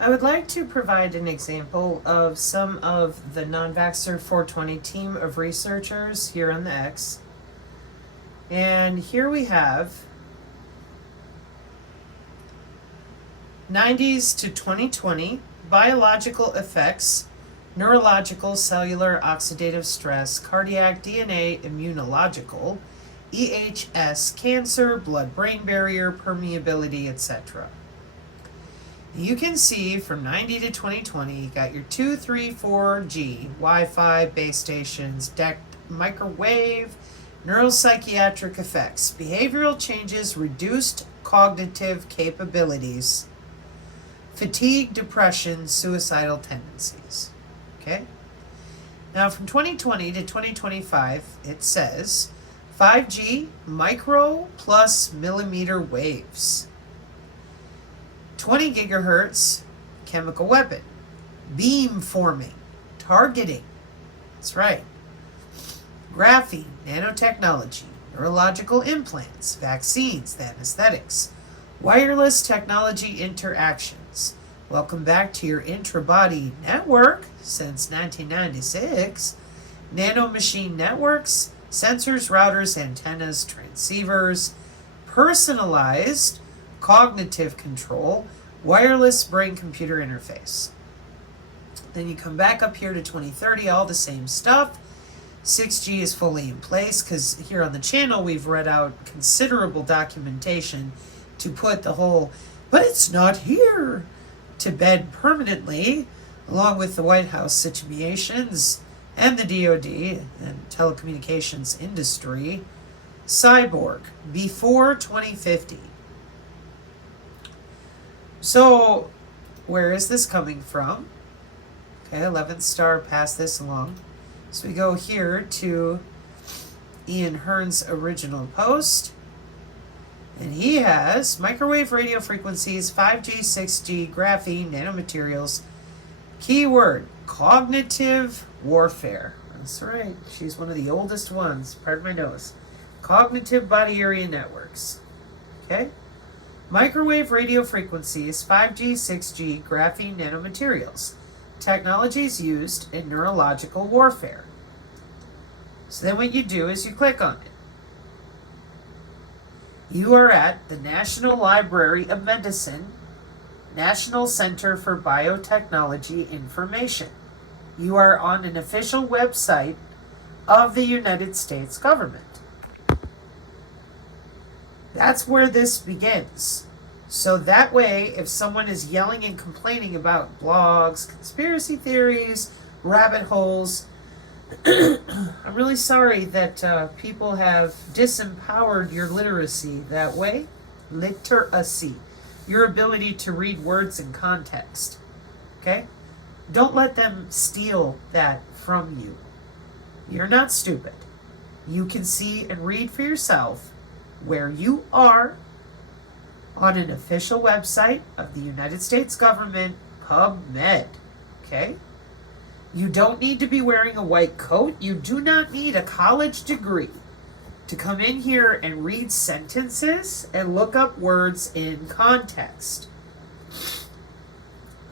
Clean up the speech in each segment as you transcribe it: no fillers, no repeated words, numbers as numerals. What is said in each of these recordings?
I would like to provide an example of some of the non-vaxxer 420 team of researchers here on the X. And here we have 90s to 2020 biological effects, neurological, cellular, oxidative stress, cardiac, DNA, immunological, EHS, cancer, blood-brain barrier, permeability, etc. You can see from 90 to 2020, you got your 2, 3, 4G, Wi-Fi, base stations, DECT, microwave, neuropsychiatric effects, behavioral changes, reduced cognitive capabilities, fatigue, depression, suicidal tendencies. Okay? Now from 2020 to 2025, it says 5G, micro plus millimeter waves. 20 gigahertz, chemical weapon, beam forming, targeting, that's right, graphene, nanotechnology, neurological implants, vaccines, anesthetics, wireless technology interactions. Welcome back to your intra-body network since 1996, nanomachine networks, sensors, routers, antennas, transceivers, personalized cognitive control, wireless brain-computer interface. Then you come back up here to 2030, all the same stuff. 6G is fully in place because here on the channel we've read out considerable documentation to put the whole, but it's not here, to bed permanently, along with the White House situations and the DoD and telecommunications industry. Cyborg, before 2050. So, where is this coming from? Okay, 11th star, pass this along. So we go here to Ian Hearn's original post. And he has microwave radio frequencies, 5G, 6G, graphene, nanomaterials. Keyword, cognitive warfare. That's right, she's one of the oldest ones, pardon my nose. Cognitive body area networks. Okay? Microwave radio frequencies, 5G, 6G, graphene nanomaterials. Technologies used in neurological warfare. So then what you do is you click on it. You are at the National Library of Medicine, National Center for Biotechnology Information. You are on an official website of the United States government. That's where this begins. So that way, if someone is yelling and complaining about blogs, conspiracy theories, rabbit holes, I'm really sorry that people have disempowered your literacy that way. Literacy. Your ability to read words in context. Okay? Don't let them steal that from you. You're not stupid. You can see and read for yourself where you are on an official website of the United States government, PubMed. Okay? You don't need to be wearing a white coat. You do not need a college degree to come in here and read sentences and look up words in context.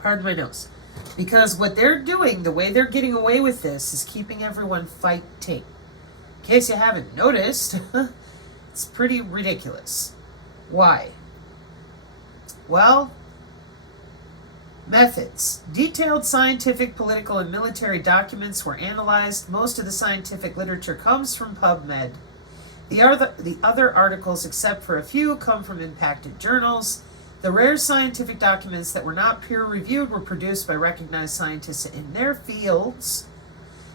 Pardon my nose. Because what they're doing, the way they're getting away with this, is keeping everyone fighting. In case you haven't noticed, it's pretty ridiculous. Why? Well, methods. Detailed scientific, political, and military documents were analyzed. Most of the scientific literature comes from PubMed. The other articles, except for a few, come from impacted journals. The rare scientific documents that were not peer-reviewed were produced by recognized scientists in their fields.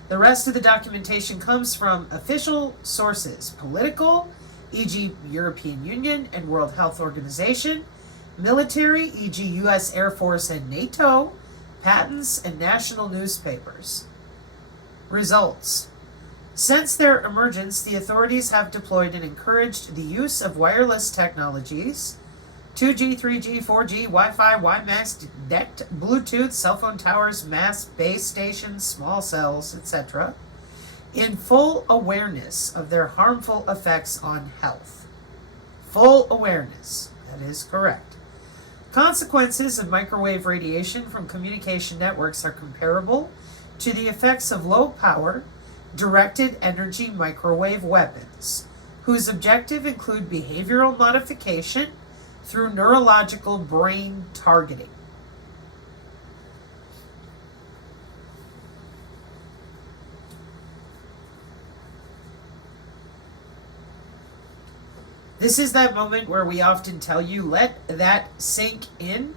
The rest of the documentation comes from official sources, political, e.g. European Union and World Health Organization, military, e.g. U.S. Air Force and NATO, patents, and national newspapers. Results. Since their emergence, the authorities have deployed and encouraged the use of wireless technologies, 2G, 3G, 4G, Wi-Fi, WiMAX, DECT, Bluetooth, cell phone towers, mass base stations, small cells, etc., in full awareness of their harmful effects on health. Full awareness. That is correct. Consequences of microwave radiation from communication networks are comparable to the effects of low-power, directed energy microwave weapons, whose objective include behavioral modification through neurological brain targeting. This is that moment where we often tell you, let that sink in.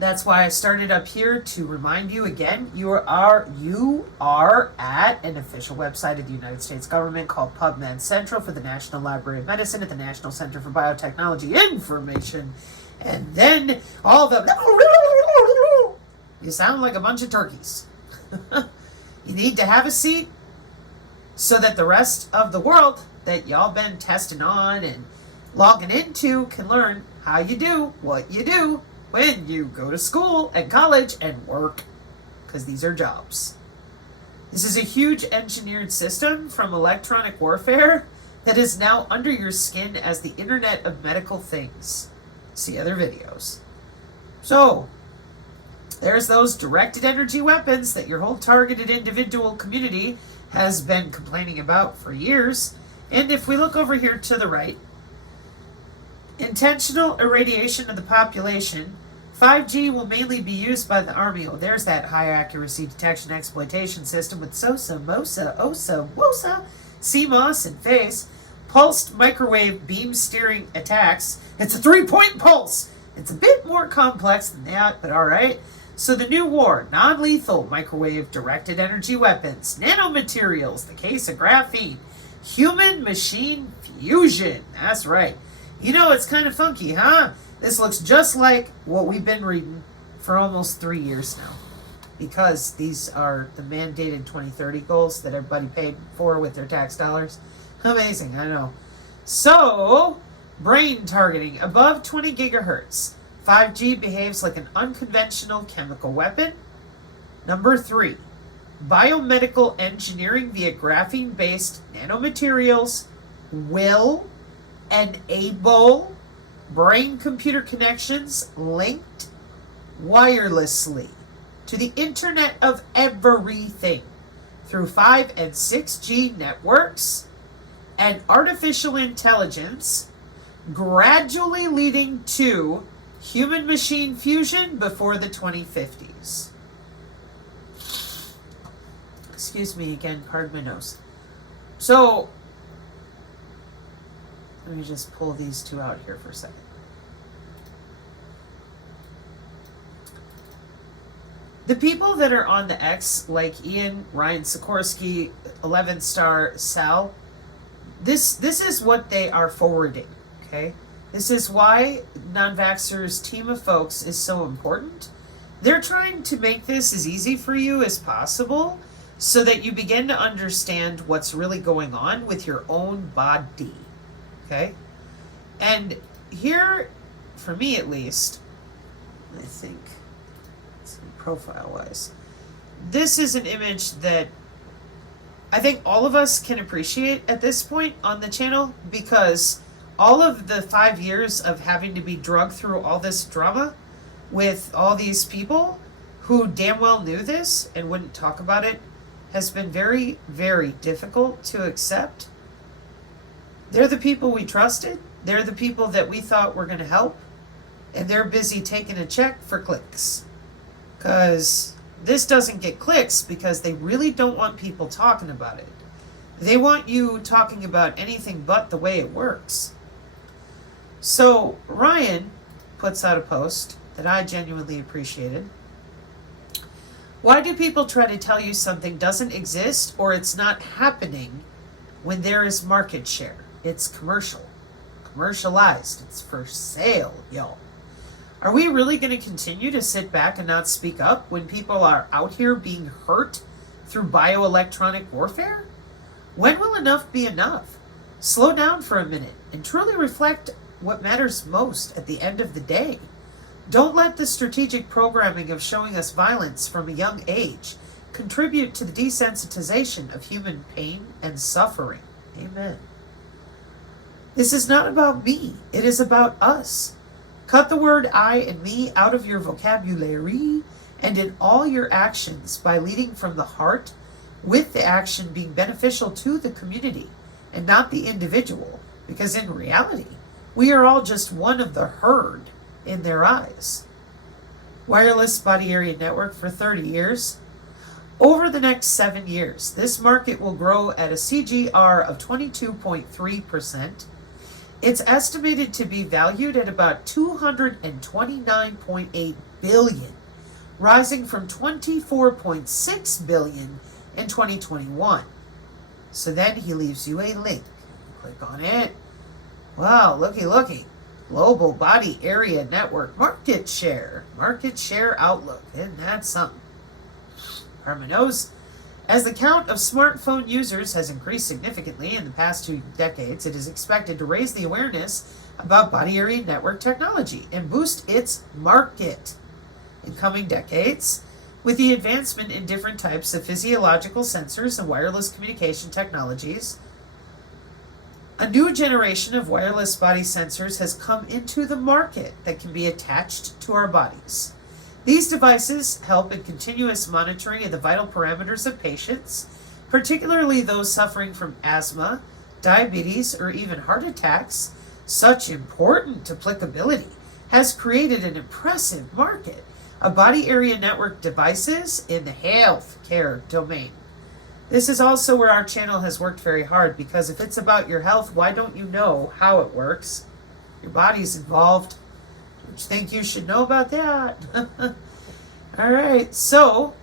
That's why I started up here to remind you again, you are at an official website of the United States government called PubMed Central for the National Library of Medicine at the National Center for Biotechnology Information. And then all the... You sound like a bunch of turkeys. You need to have a seat so that the rest of the world that y'all been testing on and logging into can learn how you do what you do when you go to school and college and work, because these are jobs. This is a huge engineered system from electronic warfare that is now under your skin as the Internet of Medical Things. See other videos. So, there's those directed energy weapons that your whole targeted individual community has been complaining about for years. And if we look over here to the right, intentional irradiation of the population, 5G will mainly be used by the Army. Oh, there's that high accuracy detection exploitation system with SOSA, MOSA, OSA, WOSA, CMOS, and PHASE. Pulsed microwave beam steering attacks. It's a 3-point pulse. It's a bit more complex than that, but all right. So the new war, non-lethal microwave directed energy weapons, nanomaterials, the case of graphene, human-machine fusion. That's right. You know, it's kind of funky, huh? This looks just like what we've been reading for almost 3 years now, because these are the mandated 2030 goals that everybody paid for with their tax dollars. Amazing, I know. So, brain targeting above 20 gigahertz. 5G behaves like an unconventional chemical weapon. Number 3, biomedical engineering via graphene-based nanomaterials will enable brain-computer connections linked wirelessly to the Internet of Everything through 5 and 6G networks and artificial intelligence, gradually leading to human-machine fusion before the 2050s. Excuse me again, pardon my nose. So, let me just pull these two out here for a second. The people that are on the X, like Ian, Ryan Sikorsky, 11th Star, Sal, this is what they are forwarding, okay? This is why non-vaxxers' team of folks is so important. They're trying to make this as easy for you as possible so that you begin to understand what's really going on with your own body, okay? And here, for me at least, I think, profile-wise, this is an image that I think all of us can appreciate at this point on the channel, because all of the 5 years of having to be drugged through all this drama with all these people who damn well knew this and wouldn't talk about it has been very, very difficult to accept. They're the people we trusted. They're the people that we thought were going to help. And they're busy taking a check for clicks. Because this doesn't get clicks because they really don't want people talking about it. They want you talking about anything but the way it works. So Ryan puts out a post that I genuinely appreciated. Why do people try to tell you something doesn't exist or it's not happening when there is market share? It's commercial. Commercialized. It's for sale, y'all. Are we really going to continue to sit back and not speak up when people are out here being hurt through bioelectronic warfare? When will enough be enough? Slow down for a minute and truly reflect what matters most at the end of the day. Don't let the strategic programming of showing us violence from a young age contribute to the desensitization of human pain and suffering. Amen. This is not about me. It is about us. Cut the word I and me out of your vocabulary and in all your actions by leading from the heart, with the action being beneficial to the community and not the individual, because in reality, we are all just one of the herd in their eyes. Wireless body area network for 30 years. Over the next 7 years, this market will grow at a CGR of 22.3%. It's estimated to be valued at about $229.8 billion, rising from $24.6 billion in 2021. So then he leaves you a link. Click on it. Wow, looky. Global Body Area Network Market Share Outlook. Isn't that something? Karma knows. As the count of smartphone users has increased significantly in the past 2 decades, it is expected to raise the awareness about body area network technology and boost its market in coming decades. With the advancement in different types of physiological sensors and wireless communication technologies, a new generation of wireless body sensors has come into the market that can be attached to our bodies. These devices help in continuous monitoring of the vital parameters of patients, particularly those suffering from asthma, diabetes, or even heart attacks. Such important applicability has created an impressive market of body area network devices in the health care domain. This is also where our channel has worked very hard, because if it's about your health, why don't you know how it works? Your body's involved. Don't you think you should know about that? All right, so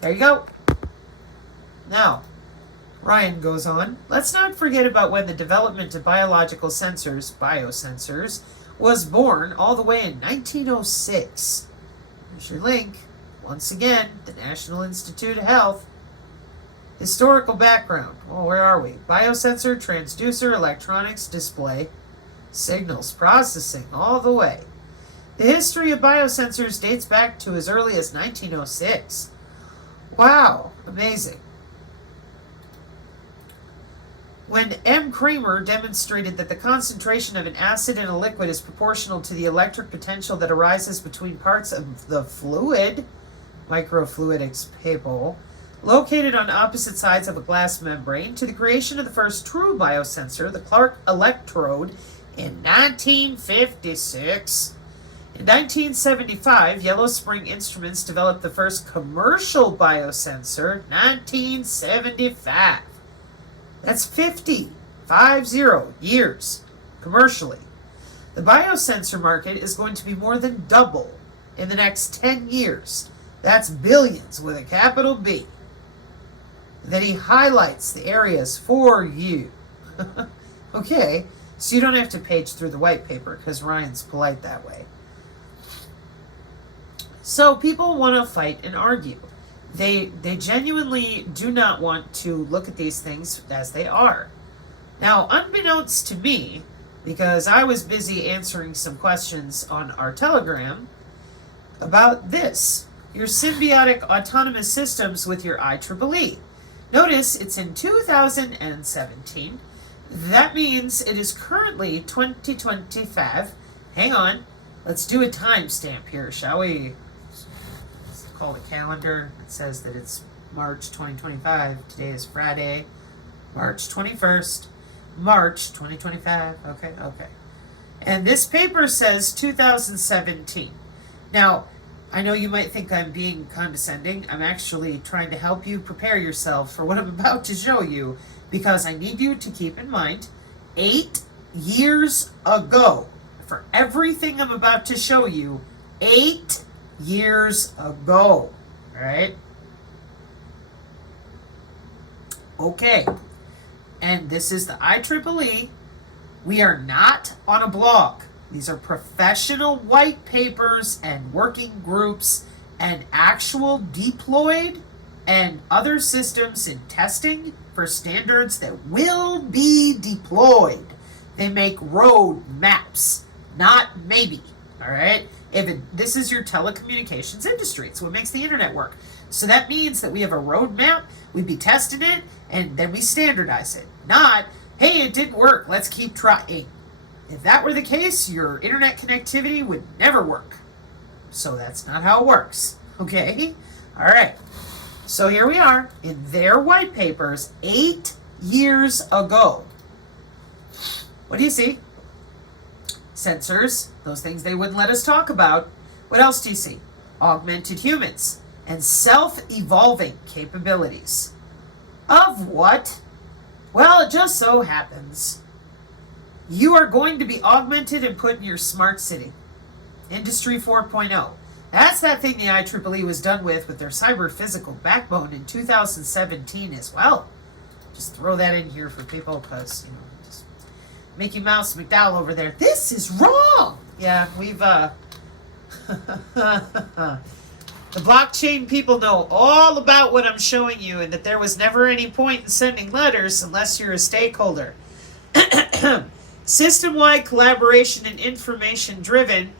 there you go. Now, Ryan goes on, let's not forget about when the development of biological sensors, biosensors, was born all the way in 1906. Here's your link. Once again, the National Institute of Health. Historical background. Well, where are we? Biosensor, transducer, electronics, display, signals, processing, all the way. The history of biosensors dates back to as early as 1906. Wow, amazing. When M. Kramer demonstrated that the concentration of an acid in a liquid is proportional to the electric potential that arises between parts of the fluid, microfluidics paper, located on opposite sides of a glass membrane, to the creation of the first true biosensor, the Clark electrode, in 1956. In 1975, Yellow Spring Instruments developed the first commercial biosensor, 1975. That's 50 years commercially. The biosensor market is going to be more than double in the next 10 years. That's billions with a capital B. Then he highlights the areas for you. Okay, so you don't have to page through the white paper because Ryan's polite that way. So people want to fight and argue. They genuinely do not want to look at these things as they are. Now, unbeknownst to me, because I was busy answering some questions on our Telegram about this, your symbiotic autonomous systems with your IEEE. Notice it's in 2017. That means it is currently 2025. Hang on, let's do a timestamp here, shall we? Call the calendar. It says that it's March 2025. Today is Friday, March 21st, March 2025. Okay. And this paper says 2017. Now, I know you might think I'm being condescending. I'm actually trying to help you prepare yourself for what I'm about to show you, because I need you to keep in mind 8 years ago, for everything I'm about to show you, 8 years ago, right? Okay, and this is the IEEE. We are not on a blog. These are professional white papers and working groups and actual deployed and other systems in testing for standards that will be deployed. They make road maps, not maybe, all right? This is your telecommunications industry. It's what makes the internet work. So that means that we have a roadmap, we'd be testing it, and then we standardize it. Not, hey, it didn't work, let's keep trying. If that were the case, your internet connectivity would never work. So that's not how it works. Okay? All right. So here we are in their white papers 8 years ago. What do you see? Sensors, those things they wouldn't let us talk about. What else do you see? Augmented humans and self-evolving capabilities. Of what? Well, it just so happens you are going to be augmented and put in your smart city. Industry 4.0. That's that thing the IEEE was done with their cyber-physical backbone in 2017 as well. Just throw that in here for people because, just Mickey Mouse McDowell over there. This is wrong! Yeah, we've, the blockchain people know all about what I'm showing you and that there was never any point in sending letters unless you're a stakeholder. System-wide collaboration and information-driven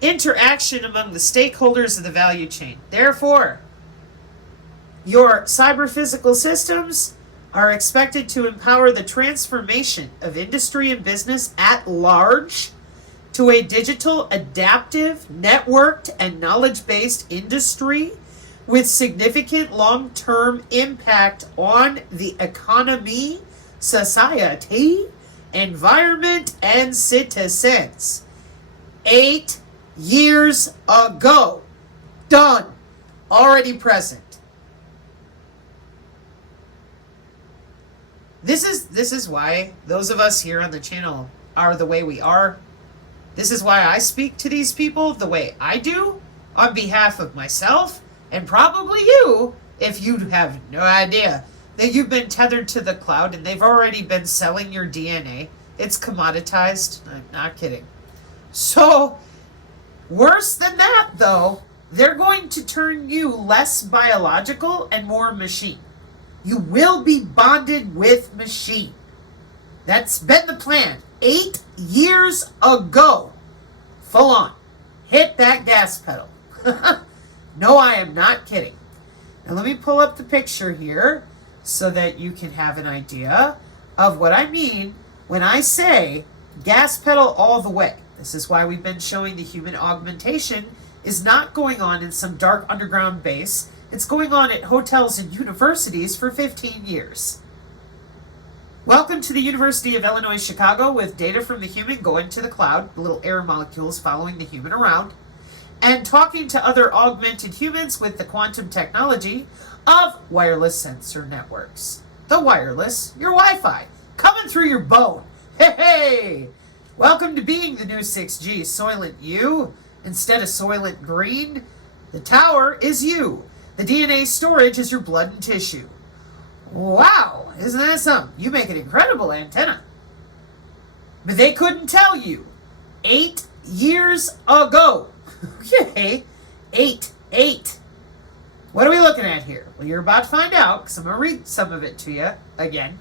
interaction among the stakeholders of the value chain. Therefore, your cyber-physical systems are expected to empower the transformation of industry and business at large to a digital, adaptive, networked, and knowledge-based industry with significant long-term impact on the economy, society, environment, and citizens. 8 years ago. Done. Already present. This is why those of us here on the channel are the way we are. This is why I speak to these people the way I do on behalf of myself and probably you, if you have no idea that you've been tethered to the cloud and they've already been selling your DNA. It's commoditized. I'm not kidding. So, worse than that though, they're going to turn you less biological and more machine. You will be bonded with machine. That's been the plan. 8 years ago. Full on. Hit that gas pedal. No, I am not kidding. Now let me pull up the picture here so that you can have an idea of what I mean when I say gas pedal all the way. This is why we've been showing the human augmentation is not going on in some dark underground base. It's going on at hotels and universities for 15 years. Welcome to the University of Illinois, Chicago with data from the human going to the cloud, the little air molecules following the human around, and talking to other augmented humans with the quantum technology of wireless sensor networks. The wireless, your Wi-Fi, coming through your bone. Hey, hey! Welcome to being the new 6G, Soylent U. Instead of Soylent Green, the tower is you. The DNA storage is your blood and tissue. Wow, isn't that something? You make an incredible antenna. But they couldn't tell you 8 years ago. Okay, 8. What are we looking at here? Well, you're about to find out, because I'm going to read some of it to you again.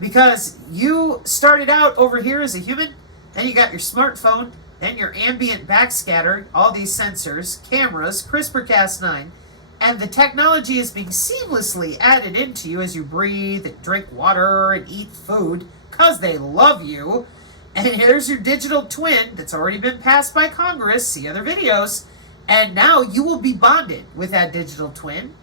Because you started out over here as a human, then you got your smartphone, then your ambient backscatter, all these sensors, cameras, CRISPR-Cas9, and the technology is being seamlessly added into you as you breathe and drink water and eat food, because they love you. And here's your digital twin that's already been passed by Congress, see other videos, and now you will be bonded with that digital twin.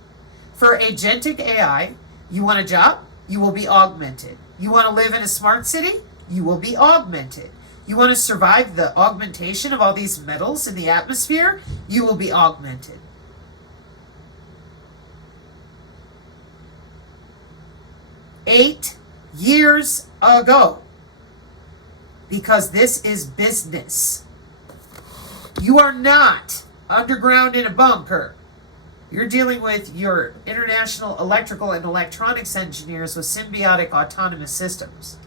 For agentic AI, you want a job? You will be augmented. You want to live in a smart city? You will be augmented. You want to survive the augmentation of all these metals in the atmosphere? You will be augmented. $8 years ago. Because this is business. You are not underground in a bunker. You're dealing with your international electrical and electronics engineers with symbiotic autonomous systems.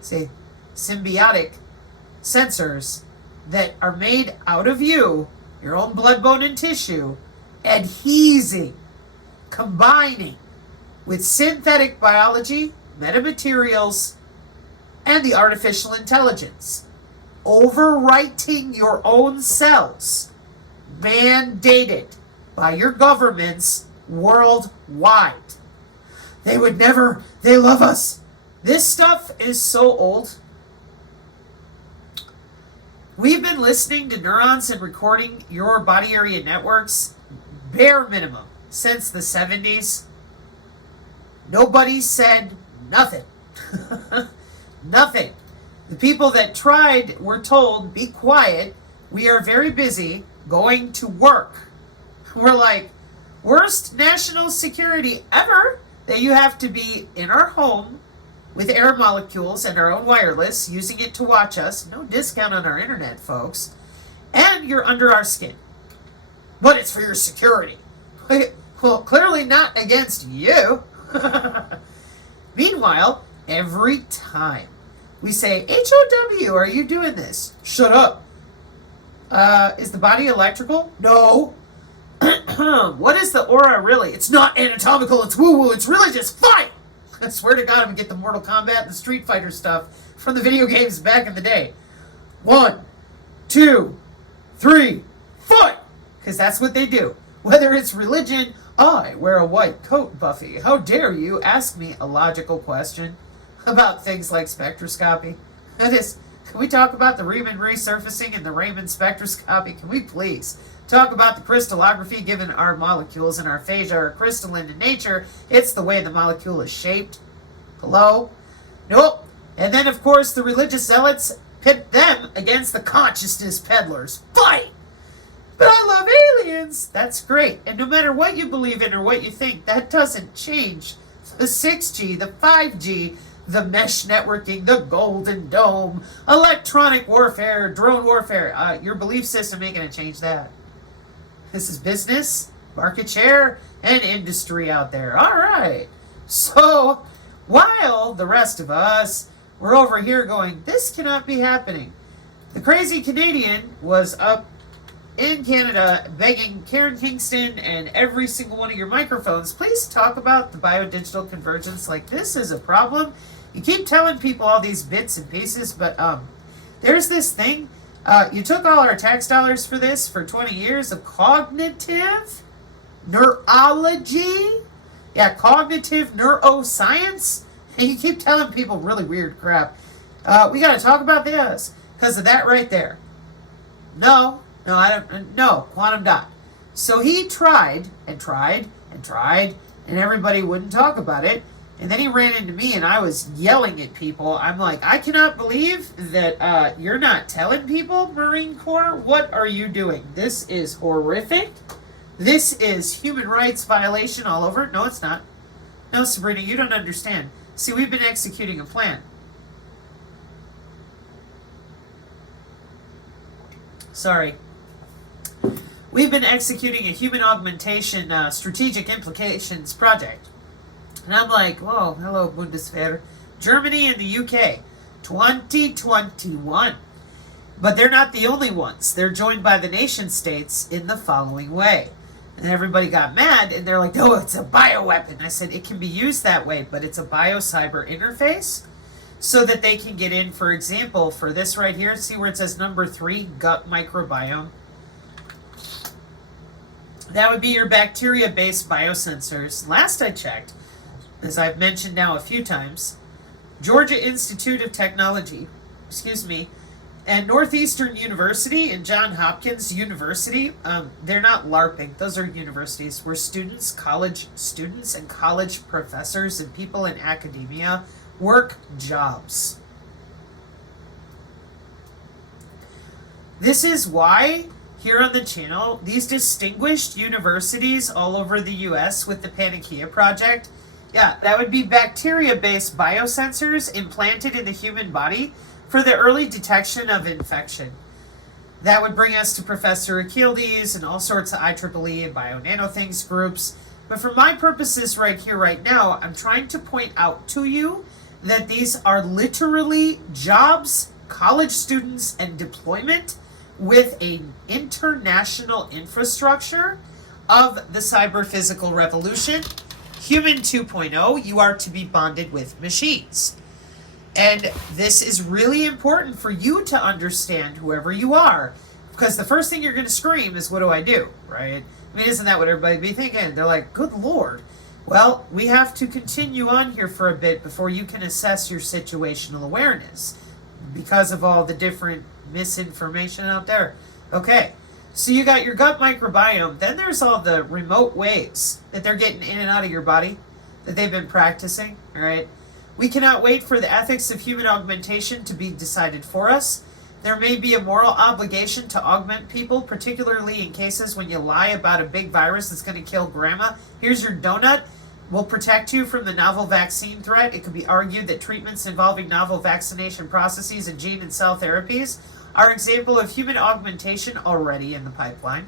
See, symbiotic sensors that are made out of you, your own blood, bone, and tissue, adhesing, combining with synthetic biology, metamaterials, and the artificial intelligence, overwriting your own cells, mandated by your governments worldwide. They would never, they love us. This stuff is so old. We've been listening to neurons and recording your body area networks, bare minimum, since the 70s. Nobody said nothing. Nothing. The people that tried were told, be quiet, we are very busy going to work. We're like, worst national security ever, that you have to be in our home with air molecules and our own wireless, using it to watch us. No discount on our internet, folks. And you're under our skin. But it's for your security. Well, clearly not against you. Meanwhile, every time we say, HOW, are you doing this? Shut up. Is the body electrical? No. What is the aura really? It's not anatomical, it's woo-woo, it's really just fight! I swear to God, I'm gonna get the Mortal Kombat and the Street Fighter stuff from the video games back in the day. 1, 2, 3, fight! Because that's what they do. Whether it's religion, I wear a white coat, Buffy. How dare you ask me a logical question about things like spectroscopy? That is, can we talk about the Riemann resurfacing and the Raman spectroscopy? Can we please talk about the crystallography, given our molecules and our phasia are crystalline in nature? It's the way the molecule is shaped. Hello? Nope. And then, of course, the religious zealots pit them against the consciousness peddlers. Fight! But I love aliens. That's great. And no matter what you believe in or what you think, that doesn't change the 6G, the 5G, the mesh networking, the golden dome, electronic warfare, drone warfare. Your belief system ain't going to change that. This is business, market share, and industry out there. All right. So while the rest of us were over here going, this cannot be happening, the crazy Canadian was up in Canada begging Karen Kingston and every single one of your microphones, please talk about the biodigital convergence. Like, this is a problem. You keep telling people all these bits and pieces, but there's this thing. You took all our tax dollars for this for 20 years of cognitive neurology. Yeah, cognitive neuroscience. And you keep telling people really weird crap. We got to talk about this because of that right there. No, I don't. No, quantum dot. So he tried and tried and tried, and everybody wouldn't talk about it. And then he ran into me, and I was yelling at people. I'm like, I cannot believe that you're not telling people, Marine Corps. What are you doing? This is horrific. This is human rights violation all over. No, it's not. No, Sabrina, you don't understand. See, we've been executing a plan. Sorry. We've been executing a human augmentation strategic implications project. And I'm like, whoa, hello, Bundeswehr. Germany and the UK, 2021. But they're not the only ones. They're joined by the nation states in the following way. And everybody got mad, and they're like, oh, it's a bioweapon. I said, it can be used that way, but it's a bio-cyber interface so that they can get in, for example, for this right here. See where it says number 3, gut microbiome? That would be your bacteria-based biosensors. Last I checked, as I've mentioned now a few times, Georgia Institute of Technology, and Northeastern University and Johns Hopkins University, they're not LARPing, those are universities where students, college students and college professors and people in academia work jobs. This is why here on the channel, these distinguished universities all over the US with the Panacea Project, yeah, that would be bacteria-based biosensors implanted in the human body for the early detection of infection. That would bring us to Professor Achildes and all sorts of IEEE and bio-nanothings groups. But for my purposes right here, right now, I'm trying to point out to you that these are literally jobs, college students, and deployment with an international infrastructure of the cyber-physical revolution. Human 2.0, you are to be bonded with machines. And this is really important for you to understand, whoever you are, because the first thing you're going to scream is, what do I do, right? I mean, isn't that what everybody be thinking? They're like, good Lord. Well, we have to continue on here for a bit before you can assess your situational awareness because of all the different misinformation out there. Okay, so you got your gut microbiome. Then there's all the remote ways that they're getting in and out of your body that they've been practicing, all right? We cannot wait for the ethics of human augmentation to be decided for us. There may be a moral obligation to augment people, particularly in cases when you lie about a big virus that's going to kill grandma. Here's your donut. Will protect you from the novel vaccine threat. It could be argued that treatments involving novel vaccination processes and gene and cell therapies are example of human augmentation already in the pipeline.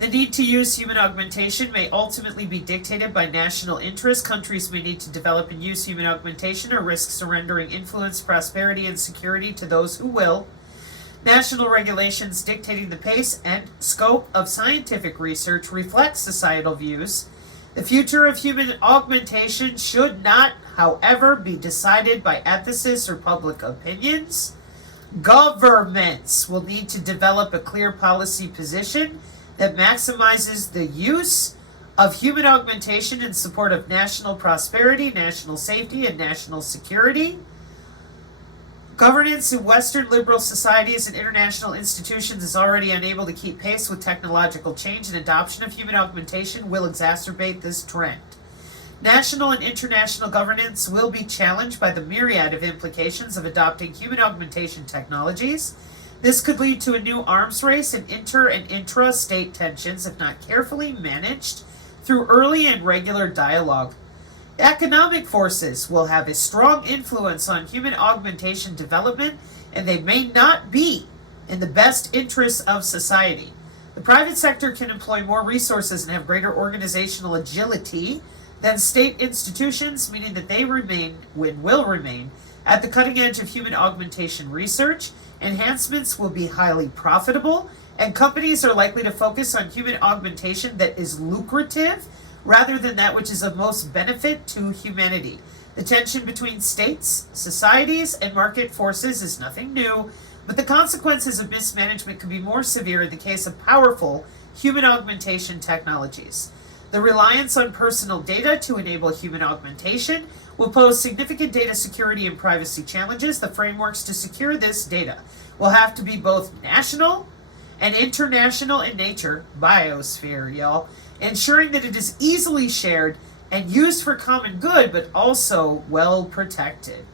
The need to use human augmentation may ultimately be dictated by national interest. Countries may need to develop and use human augmentation or risk surrendering influence, prosperity, and security to those who will. National regulations dictating the pace and scope of scientific research reflect societal views. The future of human augmentation should not, however, be decided by ethicists or public opinions. Governments will need to develop a clear policy position that maximizes the use of human augmentation in support of national prosperity, national safety, and national security. Governance in Western liberal societies and international institutions is already unable to keep pace with technological change, and adoption of human augmentation will exacerbate this trend. National and international governance will be challenged by the myriad of implications of adopting human augmentation technologies. This could lead to a new arms race and inter- and intra-state tensions if not carefully managed through early and regular dialogue. Economic forces will have a strong influence on human augmentation development, and they may not be in the best interests of society. The private sector can employ more resources and have greater organizational agility than state institutions, meaning that they will remain at the cutting edge of human augmentation research. Enhancements will be highly profitable, and companies are likely to focus on human augmentation that is lucrative rather than that which is of most benefit to humanity. The tension between states, societies, and market forces is nothing new, but the consequences of mismanagement can be more severe in the case of powerful human augmentation technologies. The reliance on personal data to enable human augmentation will pose significant data security and privacy challenges. The frameworks to secure this data will have to be both national and international in nature, biosphere, y'all, ensuring that it is easily shared and used for common good, but also well protected.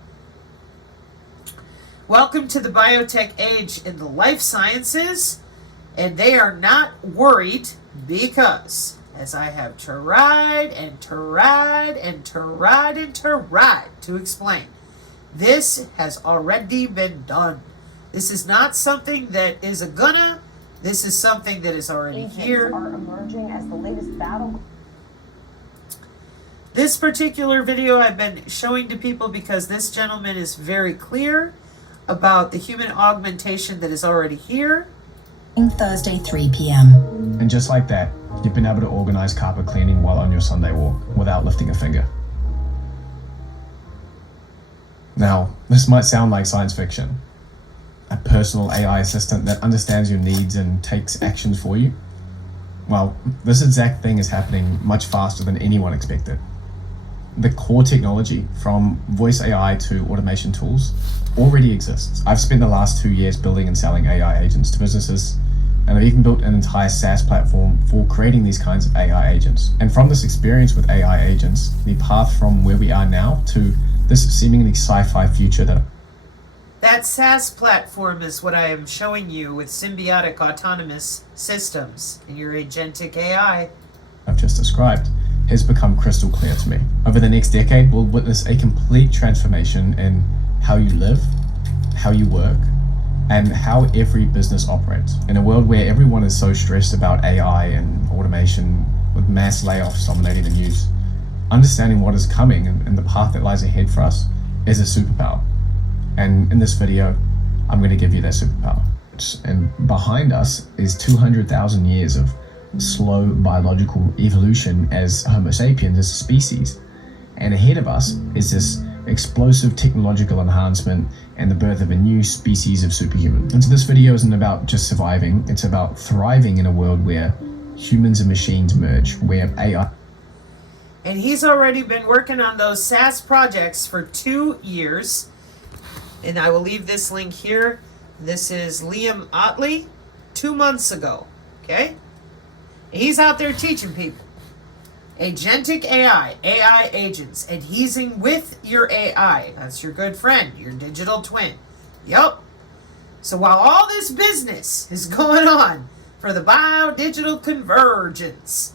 Welcome to the biotech age in the life sciences, and they are not worried because, as I have tried to explain, this has already been done. This is not something that is a gonna. This is something that is already here. Are emerging as the latest battle. This particular video I've been showing to people because this gentleman is very clear about the human augmentation that is already here. Thursday, 3 p.m. And just like that, you've been able to organize carpet cleaning while on your Sunday walk without lifting a finger. Now, this might sound like science fiction. A personal AI assistant that understands your needs and takes actions for you. Well, this exact thing is happening much faster than anyone expected. The core technology, from voice AI to automation tools, already exists. I've spent the last 2 years building and selling AI agents to businesses, and I've even built an entire SaaS platform for creating these kinds of AI agents. And from this experience with AI agents, the path from where we are now to this seemingly sci-fi future That SaaS platform is what I am showing you with symbiotic autonomous systems and your agentic AI. I've just described has become crystal clear to me. Over the next decade, we'll witness a complete transformation in how you live, how you work, and how every business operates. In a world where everyone is so stressed about AI and automation, with mass layoffs dominating the news, understanding what is coming and the path that lies ahead for us is a superpower. And in this video, I'm going to give you that superpower. And behind us is 200,000 years of slow biological evolution as Homo sapiens, as a species. And ahead of us is this explosive technological enhancement and the birth of a new species of superhuman. And so this video isn't about just surviving, it's about thriving in a world where humans and machines merge, where AI... And he's already been working on those SaaS projects for 2 years. And I will leave this link here. This is Liam Otley, 2 months ago. Okay? He's out there teaching people. Agentic AI, AI agents, adhesing with your AI. That's your good friend, your digital twin. Yup. So while all this business is going on for the bio-digital convergence,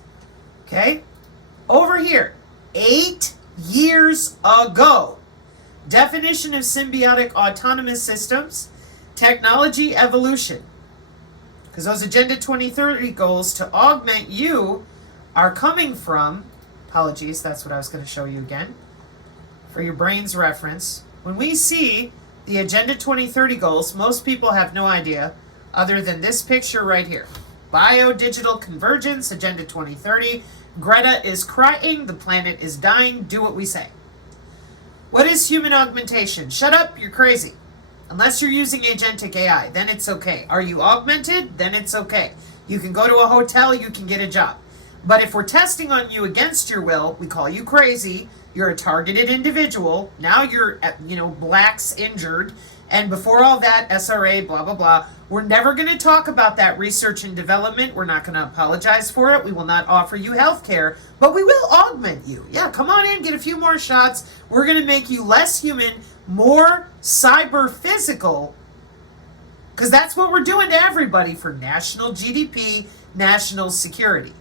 okay, over here, 8 years ago, definition of symbiotic autonomous systems, technology evolution. Because those Agenda 2030 goals to augment you are coming from, apologies, that's what I was going to show you again, for your brain's reference. When we see the Agenda 2030 goals, most people have no idea other than this picture right here. Bio-digital convergence, Agenda 2030. Greta is crying, the planet is dying, do what we say. What is human augmentation? Shut up, you're crazy. Unless you're using agentic AI, then it's okay. Are you augmented? Then it's okay. You can go to a hotel, you can get a job. But if we're testing on you against your will, we call you crazy, you're a targeted individual, now you're, blacks injured, and before all that, SRA, blah, blah, blah. We're never going to talk about that research and development. We're not going to apologize for it. We will not offer you health care, but we will augment you. Yeah, come on in, get a few more shots. We're going to make you less human, more cyber-physical, because that's what we're doing to everybody for national GDP, national security.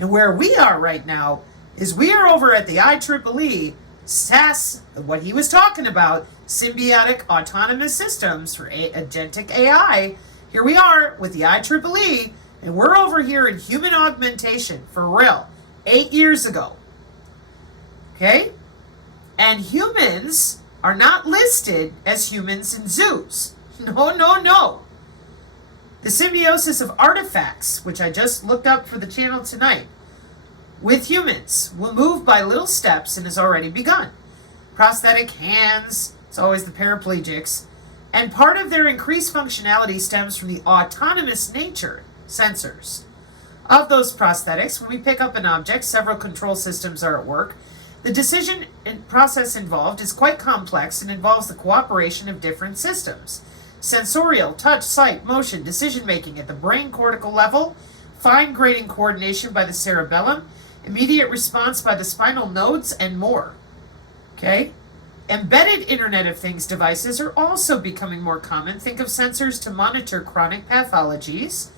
And where we are right now is we are over at the IEEE SAS, what he was talking about, symbiotic autonomous systems for agentic AI. Here we are with the IEEE, and we're over here in human augmentation, for real, 8 years ago. Okay? And humans are not listed as humans in zoos. No, no, no. The symbiosis of artifacts, which I just looked up for the channel tonight, with humans will move by little steps and has already begun. Prosthetic hands, it's always the paraplegics, and part of their increased functionality stems from the autonomous nature, sensors, of those prosthetics. When we pick up an object, several control systems are at work. The decision process involved is quite complex and involves the cooperation of different systems. Sensorial, touch, sight, motion, decision-making at the brain cortical level, fine grading coordination by the cerebellum, immediate response by the spinal nodes, and more. Okay? Embedded Internet of Things devices are also becoming more common. Think of sensors to monitor chronic pathologies.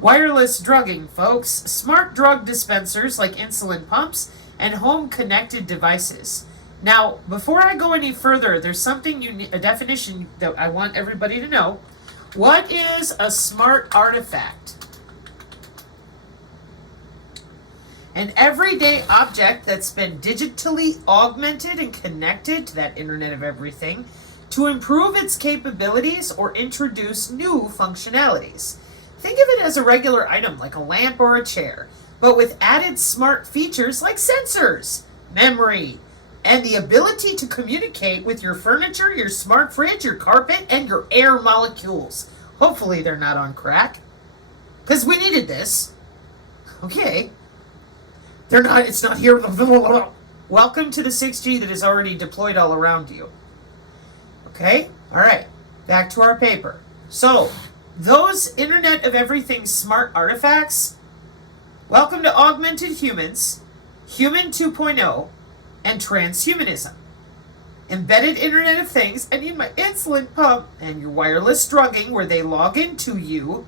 Wireless drugging, folks. Smart drug dispensers like insulin pumps and home-connected devices. Now, before I go any further, there's something a definition that I want everybody to know. What is a smart artifact? An everyday object that's been digitally augmented and connected to that Internet of Everything to improve its capabilities or introduce new functionalities. Think of it as a regular item like a lamp or a chair, but with added smart features like sensors, memory, and the ability to communicate with your furniture, your smart fridge, your carpet, and your air molecules. Hopefully they're not on crack, because we needed this. Okay. They're not, it's not here. Welcome to the 6G that is already deployed all around you. Okay? All right. Back to our paper. So, those Internet of Everything smart artifacts, welcome to augmented humans, human 2.0, and transhumanism. Embedded Internet of Things, I need my insulin pump, and your wireless drugging where they log into you,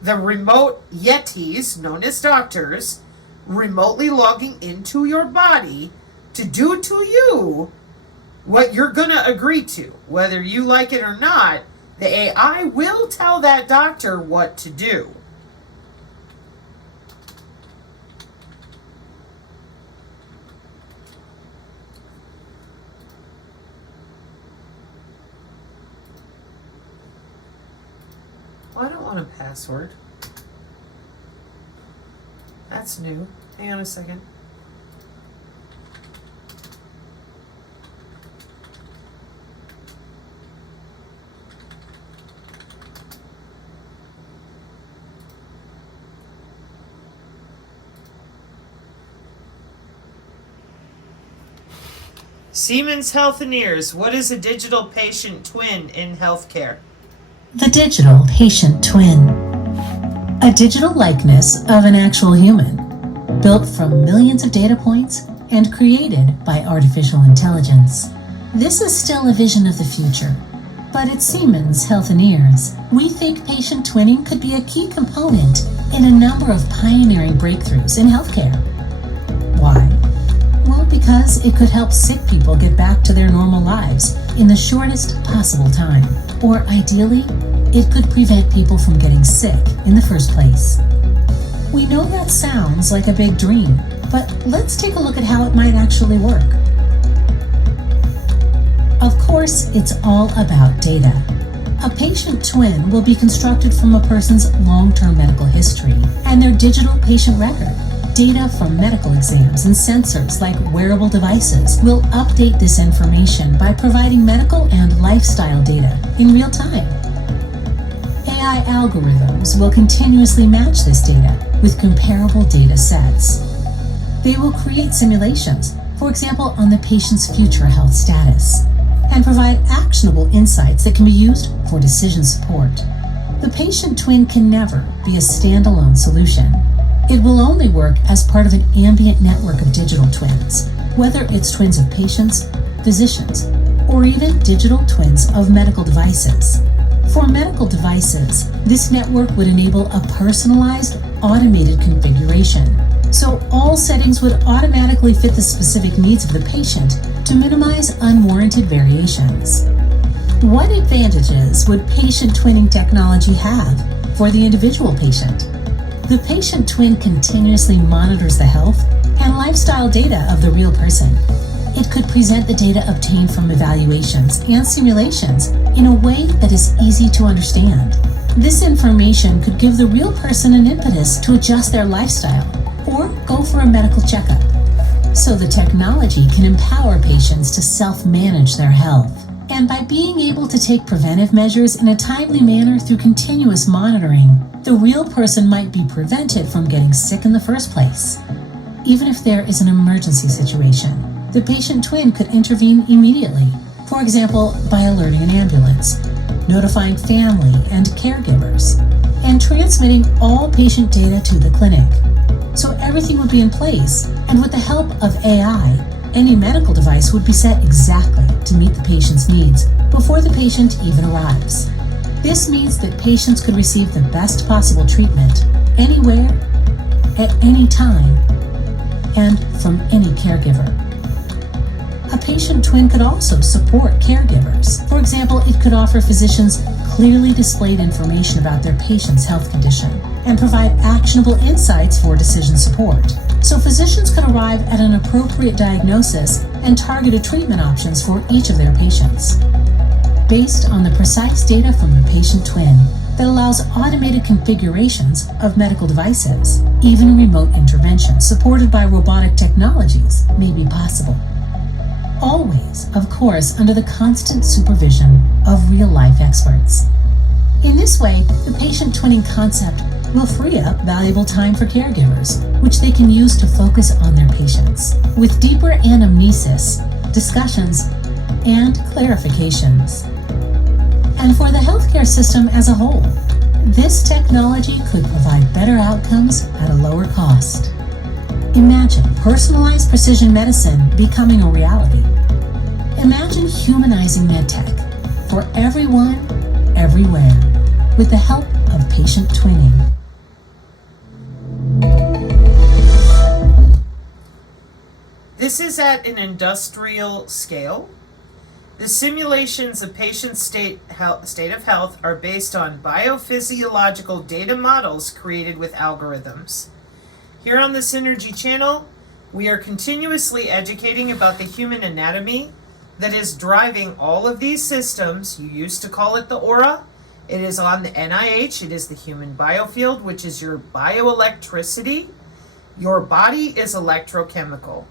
the remote yetis, known as doctors, remotely logging into your body to do to you what you're going to agree to. Whether you like it or not, the AI will tell that doctor what to do. Well, I don't want a password. That's new. Hang on a second. Siemens Healthineers, what is a digital patient twin in healthcare? The digital patient twin. A digital likeness of an actual human, built from millions of data points and created by artificial intelligence. This is still a vision of the future, but at Siemens Healthineers, we think patient twinning could be a key component in a number of pioneering breakthroughs in healthcare. Why? Well, because it could help sick people get back to their normal lives in the shortest possible time. Or ideally, it could prevent people from getting sick in the first place. We know that sounds like a big dream, but let's take a look at how it might actually work. Of course, it's all about data. A patient twin will be constructed from a person's long-term medical history and their digital patient record. Data from medical exams and sensors like wearable devices will update this information by providing medical and lifestyle data in real time. AI algorithms will continuously match this data with comparable data sets. They will create simulations, for example, on the patient's future health status, and provide actionable insights that can be used for decision support. The patient twin can never be a standalone solution. It will only work as part of an ambient network of digital twins, whether it's twins of patients, physicians, or even digital twins of medical devices. For medical devices, this network would enable a personalized, automated configuration, so all settings would automatically fit the specific needs of the patient to minimize unwarranted variations. What advantages would patient twinning technology have for the individual patient? The patient twin continuously monitors the health and lifestyle data of the real person. It could present the data obtained from evaluations and simulations in a way that is easy to understand. This information could give the real person an impetus to adjust their lifestyle or go for a medical checkup. So the technology can empower patients to self-manage their health. And by being able to take preventive measures in a timely manner through continuous monitoring, the real person might be prevented from getting sick in the first place. Even if there is an emergency situation, the patient twin could intervene immediately, for example, by alerting an ambulance, notifying family and caregivers, and transmitting all patient data to the clinic. So everything would be in place, and with the help of AI, any medical device would be set exactly to meet the patient's needs before the patient even arrives. This means that patients could receive the best possible treatment anywhere, at any time, and from any caregiver. A patient twin could also support caregivers. For example, it could offer physicians clearly displayed information about their patient's health condition and provide actionable insights for decision support. So physicians could arrive at an appropriate diagnosis and targeted treatment options for each of their patients, based on the precise data from the patient twin that allows automated configurations of medical devices. Even remote intervention supported by robotic technologies may be possible. Always, of course, under the constant supervision of real-life experts. In this way, the patient twinning concept will free up valuable time for caregivers, which they can use to focus on their patients, with deeper anamnesis, discussions, and clarifications. And for the healthcare system as a whole, this technology could provide better outcomes at a lower cost. Imagine personalized precision medicine becoming a reality. Imagine humanizing medtech for everyone, everywhere, with the help of patient twinning. This is at an industrial scale. The simulations of patients' state of health are based on biophysiological data models created with algorithms. Here on the Psinergy channel, we are continuously educating about the human anatomy that is driving all of these systems. You used to call it the aura. It is on the NIH. It is the human biofield, which is your bioelectricity. Your body is electrochemical.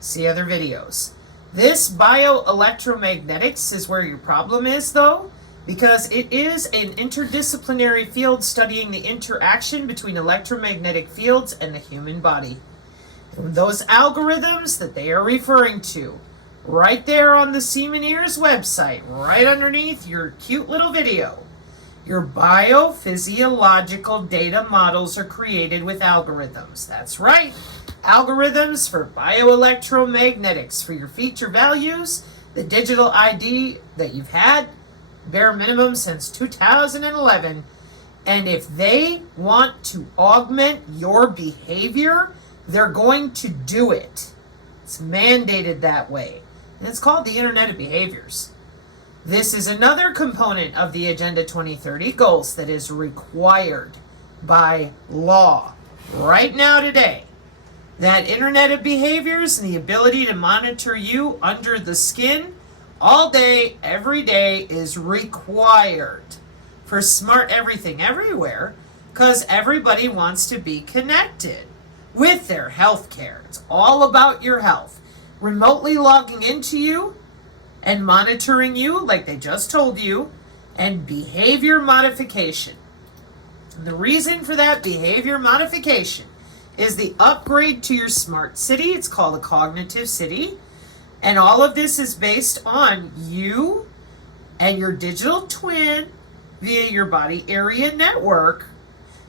See other videos. This bioelectromagnetics is where your problem is, though, because it is an interdisciplinary field studying the interaction between electromagnetic fields and the human body. And those algorithms that they are referring to right there on the Psinergy website, right underneath your cute little video. Your biophysiological data models are created with algorithms. That's right, algorithms for bioelectromagnetics for your feature values, the digital ID that you've had, bare minimum since 2011. And if they want to augment your behavior, they're going to do it. It's mandated that way. And it's called the Internet of Behaviors. This is another component of the Agenda 2030 goals that is required by law right now today. That Internet of Behaviors and the ability to monitor you under the skin all day, every day is required for smart everything everywhere, because everybody wants to be connected with their health care. It's all about your health. Remotely logging into you and monitoring you like they just told you, and behavior modification. And the reason for that behavior modification is the upgrade to your smart city. It's called a cognitive city. And all of this is based on you and your digital twin via your body area network.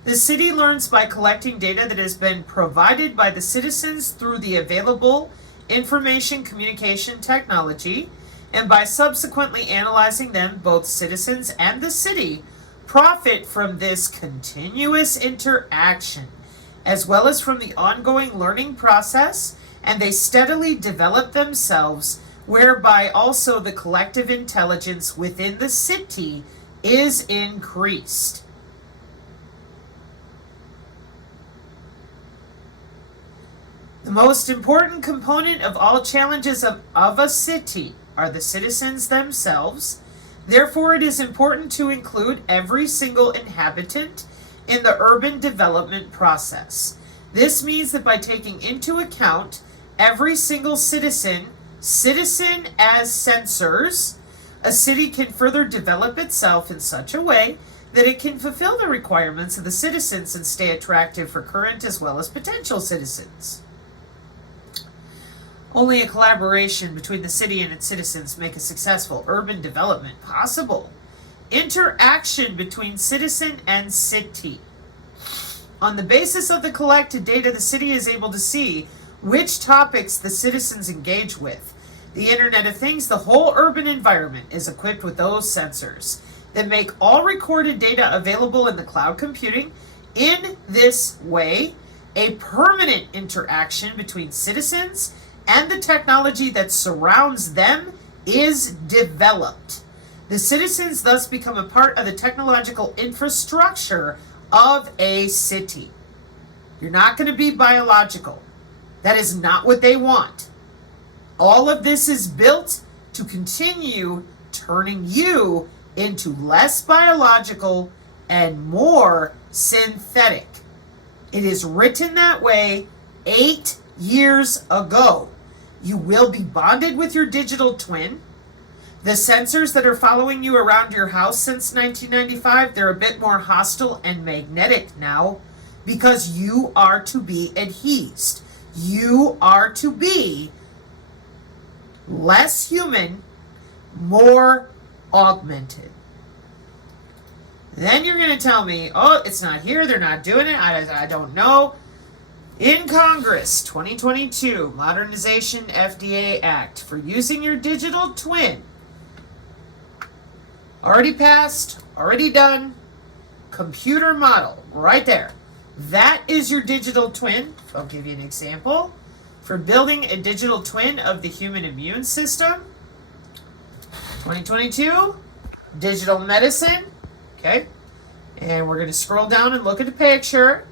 The city learns by collecting data that has been provided by the citizens through the available information communication technology, and by subsequently analyzing them, both citizens and the city profit from this continuous interaction, as well as from the ongoing learning process, and they steadily develop themselves, whereby also the collective intelligence within the city is increased. The most important component of all challenges of a city are the citizens themselves. Therefore, it is important to include every single inhabitant in the urban development process. This means that by taking into account every single citizen as sensors, a city can further develop itself in such a way that it can fulfill the requirements of the citizens and stay attractive for current as well as potential citizens. Only a collaboration between the city and its citizens make a successful urban development possible. Interaction between citizen and city. On the basis of the collected data, the city is able to see which topics the citizens engage with. The Internet of Things, the whole urban environment, is equipped with those sensors that make all recorded data available in the cloud computing. In this way, a permanent interaction between citizens and the technology that surrounds them is developed. The citizens thus become a part of the technological infrastructure of a city. You're not going to be biological. That is not what they want. All of this is built to continue turning you into less biological and more synthetic. It is written that way 8 years ago. You will be bonded with your digital twin. The sensors that are following you around your house since 1995, they're a bit more hostile and magnetic now, because you are to be adhesed. You are to be less human, more augmented. Then you're going to tell me, oh, it's not here, they're not doing it, I don't know. In Congress, 2022 Modernization FDA Act for using your digital twin. Already passed, already done. Computer model, right there. That is your digital twin. I'll give you an example. For building a digital twin of the human immune system. 2022, digital medicine. Okay. And we're going to scroll down and look at the picture.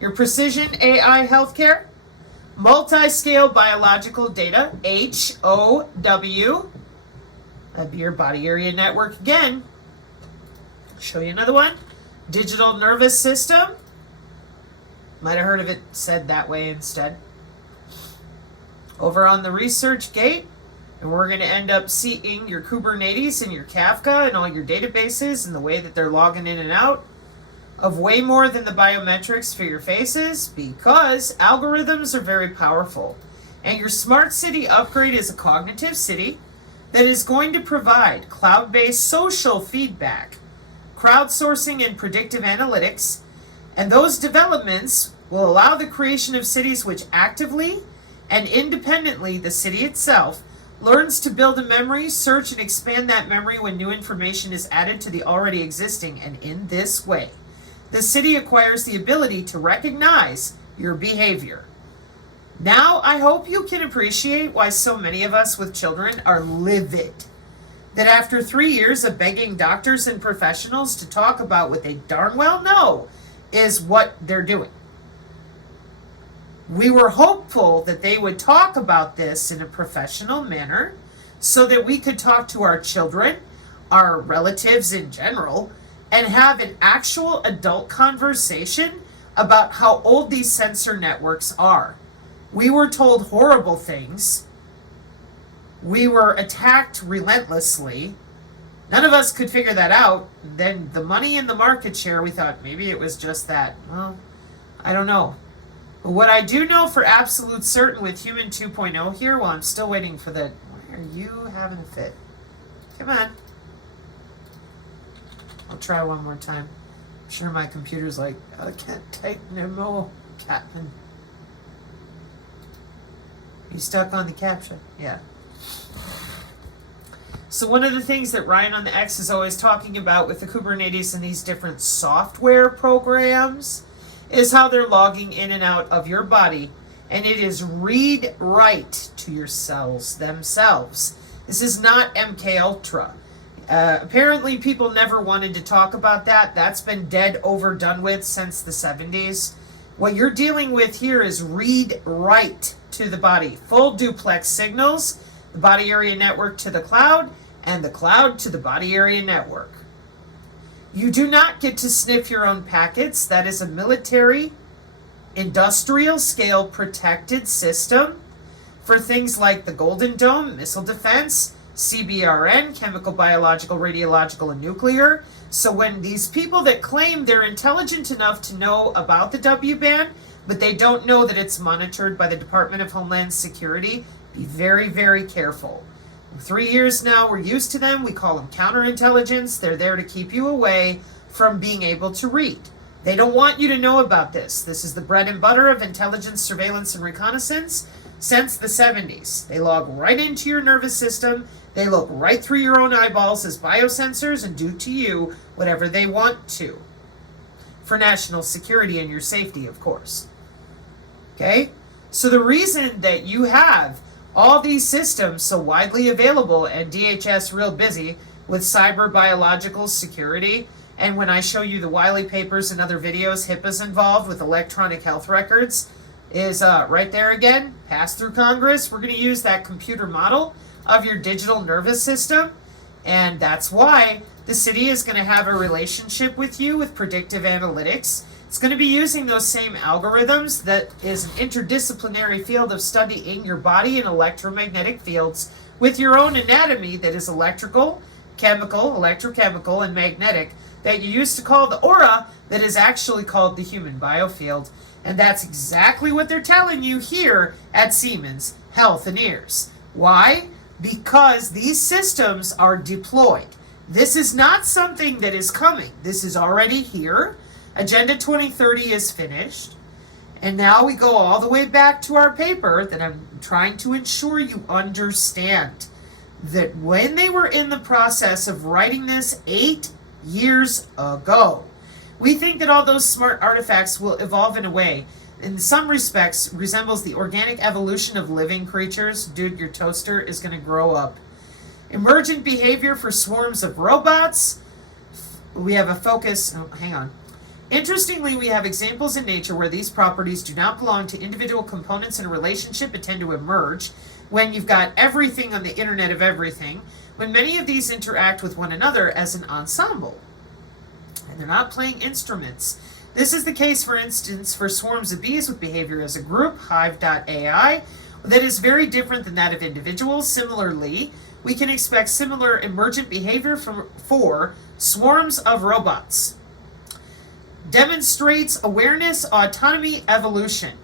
Your precision AI healthcare, multi-scale biological data, HOW. That'd be your body area network again. Show you another one. Digital nervous system. Might have heard of it said that way instead. Over on the research gate, and we're going to end up seeing your Kubernetes and your Kafka and all your databases and the way that they're logging in and out of way more than the biometrics for your faces, because algorithms are very powerful. And your smart city upgrade is a cognitive city that is going to provide cloud-based social feedback, crowdsourcing, and predictive analytics. And those developments will allow the creation of cities which actively and independently, the city itself, learns to build a memory, search, and expand that memory when new information is added to the already existing. And in this way, the city acquires the ability to recognize your behavior. Now, I hope you can appreciate why so many of us with children are livid. That after 3 years of begging doctors and professionals to talk about what they darn well know is what they're doing. We were hopeful that they would talk about this in a professional manner so that we could talk to our children, our relatives in general, and have an actual adult conversation about how old these sensor networks are. We were told horrible things. We were attacked relentlessly. None of us could figure that out. Then the money and the market share, we thought maybe it was just that. Well, I don't know. But what I do know for absolute certain with Human 2.0 here, well, I'm still waiting for the... Why are you having a fit? Come on. I'll try one more time. I'm sure my computer's like, I can't type no more, Catman. You stuck on the caption? Yeah. So one of the things that Ryan on the X is always talking about with the Kubernetes and these different software programs is how they're logging in and out of your body, and it is read-write to your cells themselves. This is not MK Ultra. Apparently people never wanted to talk about that. That's been dead overdone with since the 70s. What you're dealing with here is read-write to the body. Full duplex signals, the body area network to the cloud, and the cloud to the body area network. You do not get to sniff your own packets. That is a military, industrial scale protected system for things like the Golden Dome, missile defense, CBRN, chemical, biological, radiological, and nuclear. So when these people that claim they're intelligent enough to know about the W-band, but they don't know that it's monitored by the Department of Homeland Security, be very, very careful. 3 years now, we're used to them. We call them counterintelligence. They're there to keep you away from being able to read. They don't want you to know about this. This is the bread and butter of intelligence, surveillance, and reconnaissance since the 70s. They log right into your nervous system. They look right through your own eyeballs as biosensors and do to you whatever they want to. For national security and your safety, of course. Okay? So the reason that you have all these systems so widely available and DHS real busy with cyber biological security, and when I show you the Wiley papers and other videos, HIPAA's involved with electronic health records, is right there again, passed through Congress. We're going to use that computer model of your digital nervous system, and that's why the city is going to have a relationship with you with predictive analytics. It's going to be using those same algorithms that is an interdisciplinary field of studying your body and electromagnetic fields with your own anatomy that is electrical, chemical, electrochemical, and magnetic that you used to call the aura that is actually called the human biofield. And that's exactly what they're telling you here at Siemens Health and Ears. Why? Because these systems are deployed. This is not something that is coming. This is already here. Agenda 2030 is finished. And now we go all the way back to our paper that I'm trying to ensure you understand that when they were in the process of writing this 8 years ago, we think that all those smart artifacts will evolve in a way, in some respects, resembles the organic evolution of living creatures. Dude, your toaster is going to grow up. Emergent behavior for swarms of robots. We have a focus, hang on. Interestingly, we have examples in nature where these properties do not belong to individual components in a relationship but tend to emerge when you've got everything on the Internet of Everything, when many of these interact with one another as an ensemble. And they're not playing instruments. This is the case, for instance, for swarms of bees with behavior as a group, hive.ai, that is very different than that of individuals. Similarly, we can expect similar emergent behavior for swarms of robots. Demonstrates awareness, autonomy, evolution.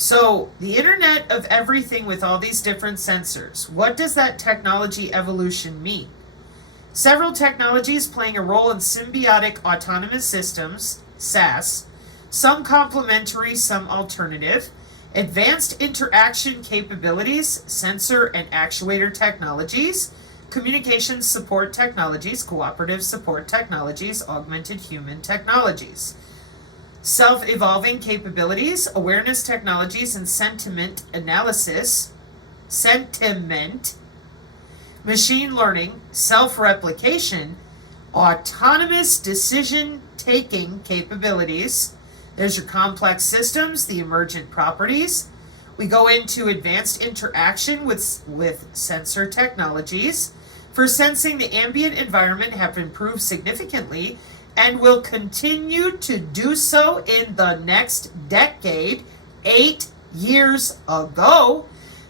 So the Internet of Everything with all these different sensors, what does that technology evolution mean? Several technologies playing a role in symbiotic autonomous systems, SAS, some complementary, some alternative, advanced interaction capabilities, sensor and actuator technologies, communications support technologies, cooperative support technologies, augmented human technologies, self-evolving capabilities, awareness technologies and sentiment analysis, machine learning, self-replication, autonomous decision-taking capabilities. There's your complex systems, the emergent properties. We go into advanced interaction with sensor technologies. For sensing, the ambient environment have improved significantly and will continue to do so in the next decade. 8 years ago,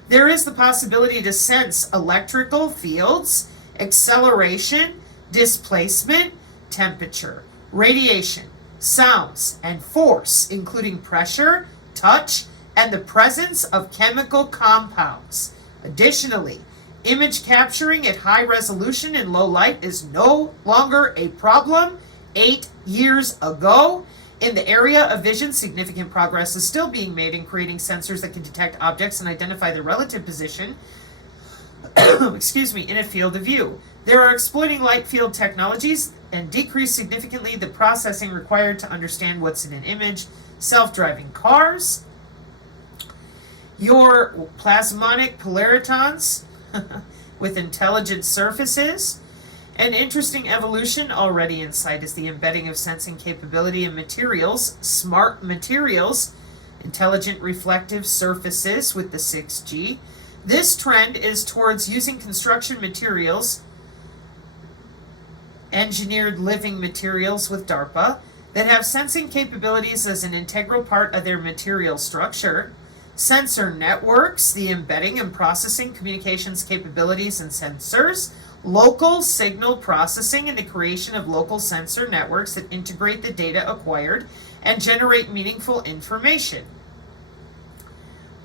there is the possibility to sense electrical fields, acceleration, displacement, temperature, radiation, sounds, and force, including pressure, touch, and the presence of chemical compounds. Additionally, image capturing at high resolution and low light is no longer a problem. 8 years ago, in the area of vision, significant progress is still being made in creating sensors that can detect objects and identify their relative position in a field of view. They are exploiting light field technologies and decrease significantly the processing required to understand what's in an image. Self-driving cars, your plasmonic polaritons with intelligent surfaces. An interesting evolution already in sight is the embedding of sensing capability in materials, smart materials, intelligent reflective surfaces with the 6G. This trend is towards using construction materials, engineered living materials with DARPA, that have sensing capabilities as an integral part of their material structure. Sensor networks, the embedding and processing communications capabilities in sensors. Local signal processing and the creation of local sensor networks that integrate the data acquired and generate meaningful information.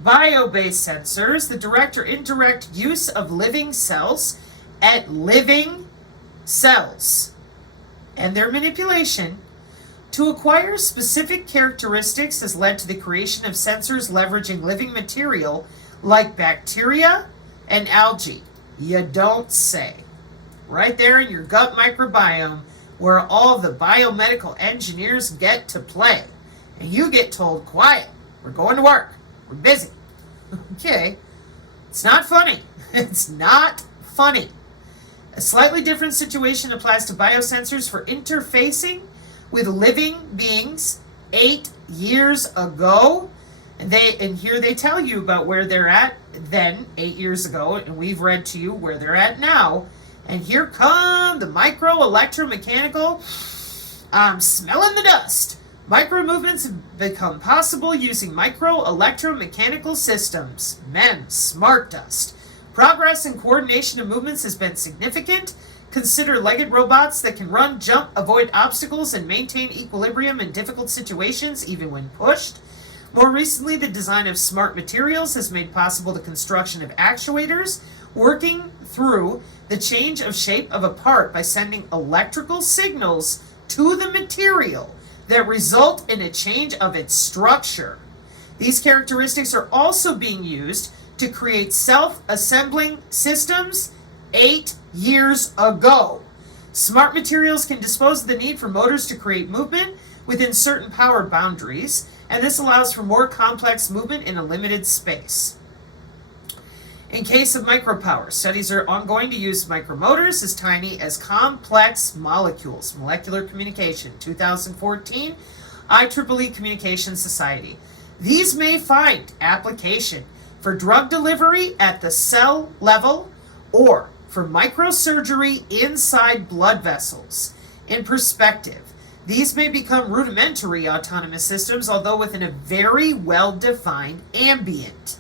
Bio-based sensors, the direct or indirect use of living cells at living cells and their manipulation to acquire specific characteristics has led to the creation of sensors leveraging living material like bacteria and algae. You don't say. Right there in your gut microbiome where all the biomedical engineers get to play. And you get told, quiet, we're going to work, we're busy. Okay, it's not funny. It's not funny. A slightly different situation applies to biosensors for interfacing with living beings 8 years ago. And here they tell you about where they're at then 8 years ago, and we've read to you where they're at now. And here come the micro-electromechanical. I'm smelling the dust. Micro movements have become possible using micro-electromechanical systems. Smart dust. Progress in coordination of movements has been significant. Consider legged robots that can run, jump, avoid obstacles, and maintain equilibrium in difficult situations, even when pushed. More recently, the design of smart materials has made possible the construction of actuators, working through the change of shape of a part by sending electrical signals to the material that result in a change of its structure. These characteristics are also being used to create self-assembling systems 8 years ago. Smart materials can dispose of the need for motors to create movement within certain power boundaries, and this allows for more complex movement in a limited space. In case of micropower, studies are ongoing to use micromotors as tiny as complex molecules. Molecular Communication, 2014, IEEE Communication Society. These may find application for drug delivery at the cell level or for microsurgery inside blood vessels. In perspective, these may become rudimentary autonomous systems, although within a very well-defined ambient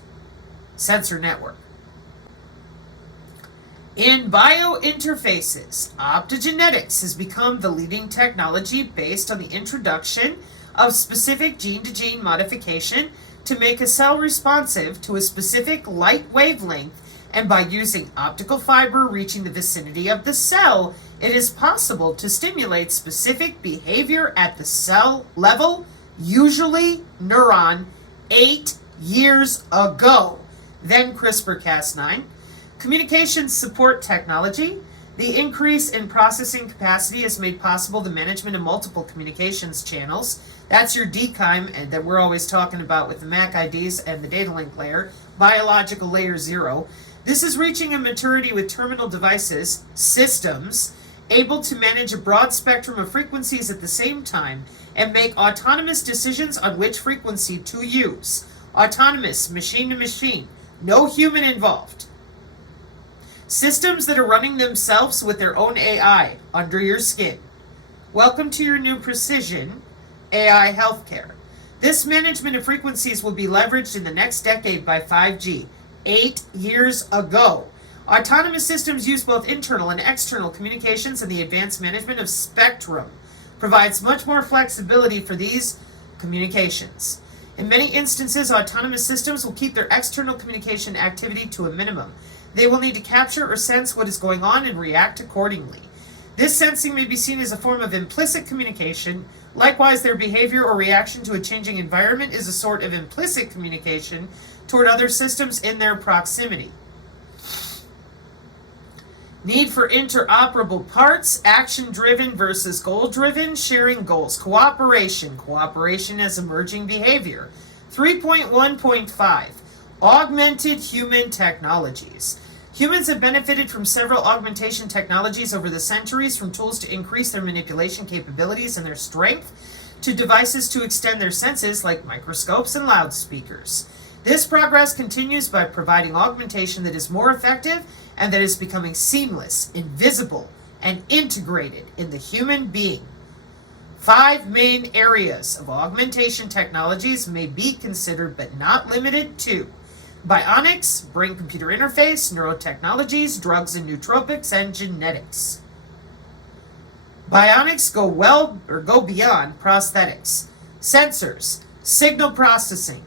sensor network. In biointerfaces, optogenetics has become the leading technology based on the introduction of specific gene-to-gene modification to make a cell responsive to a specific light wavelength, and by using optical fiber reaching the vicinity of the cell, it is possible to stimulate specific behavior at the cell level, usually neuron, 8 years ago. Then CRISPR-Cas9. Communication support technology. The increase in processing capacity has made possible the management of multiple communications channels. That's your DKIM, and that we're always talking about with the MAC IDs and the data link layer, biological layer 0. This is reaching a maturity with terminal devices, systems, able to manage a broad spectrum of frequencies at the same time and make autonomous decisions on which frequency to use. Autonomous, machine to machine, no human involved. Systems that are running themselves with their own AI under your skin. Welcome to your new precision AI healthcare. This management of frequencies will be leveraged in the next decade by 5G. 8 years ago. Autonomous systems use both internal and external communications, and the advanced management of spectrum provides much more flexibility for these communications. In many instances, autonomous systems will keep their external communication activity to a minimum. They will need to capture or sense what is going on and react accordingly. This sensing may be seen as a form of implicit communication. Likewise, their behavior or reaction to a changing environment is a sort of implicit communication toward other systems in their proximity. Need for interoperable parts, action-driven versus goal-driven, sharing goals, cooperation as emerging behavior. 3.1.5, augmented human technologies. Humans have benefited from several augmentation technologies over the centuries, from tools to increase their manipulation capabilities and their strength, to devices to extend their senses like microscopes and loudspeakers. This progress continues by providing augmentation that is more effective and that is becoming seamless, invisible, and integrated in the human being. 5 main areas of augmentation technologies may be considered but not limited to bionics, brain-computer interface, neurotechnologies, drugs and nootropics, and genetics. Bionics go beyond prosthetics, sensors, signal processing,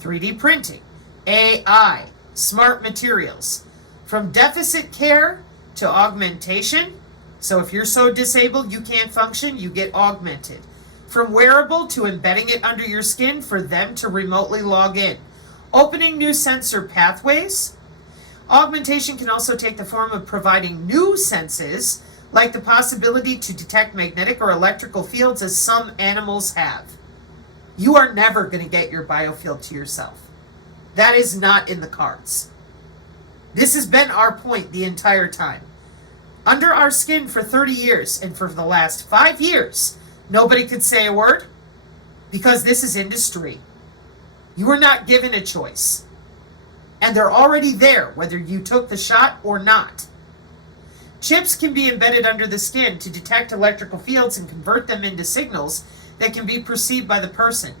3D printing, AI, smart materials. From deficit care to augmentation, so if you're so disabled you can't function, you get augmented. From wearable to embedding it under your skin for them to remotely log in. Opening new sensor pathways. Augmentation can also take the form of providing new senses, like the possibility to detect magnetic or electrical fields as some animals have. You are never going to get your biofield to yourself. That is not in the cards. This has been our point the entire time. Under our skin for 30 years, and for the last 5 years, nobody could say a word because this is industry. You were not given a choice. And they're already there, whether you took the shot or not. Chips can be embedded under the skin to detect electrical fields and convert them into signals that can be perceived by the person.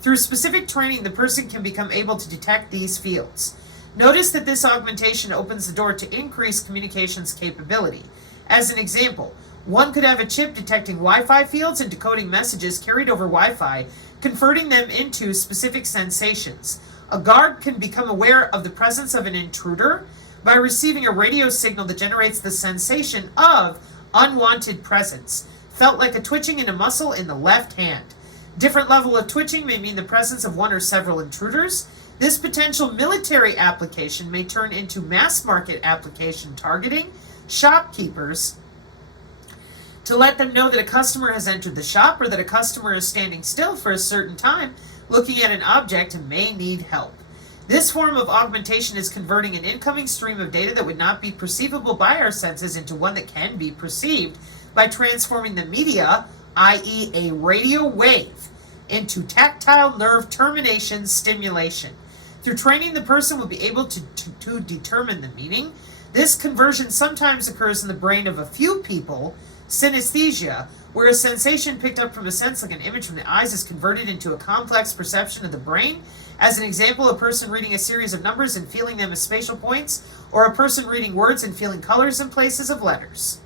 Through specific training, the person can become able to detect these fields. Notice that this augmentation opens the door to increased communications capability. As an example, one could have a chip detecting Wi-Fi fields and decoding messages carried over Wi-Fi, converting them into specific sensations. A guard can become aware of the presence of an intruder by receiving a radio signal that generates the sensation of unwanted presence, felt like a twitching in a muscle in the left hand. Different level of twitching may mean the presence of one or several intruders. This potential military application may turn into mass market application targeting shopkeepers to let them know that a customer has entered the shop or that a customer is standing still for a certain time looking at an object and may need help. This form of augmentation is converting an incoming stream of data that would not be perceivable by our senses into one that can be perceived by transforming the media, i.e. a radio wave, into tactile nerve termination stimulation. Through training, the person will be able to determine the meaning. This conversion sometimes occurs in the brain of a few people, synesthesia, where a sensation picked up from a sense like an image from the eyes is converted into a complex perception of the brain. As an example, a person reading a series of numbers and feeling them as spatial points, or a person reading words and feeling colors in places of letters.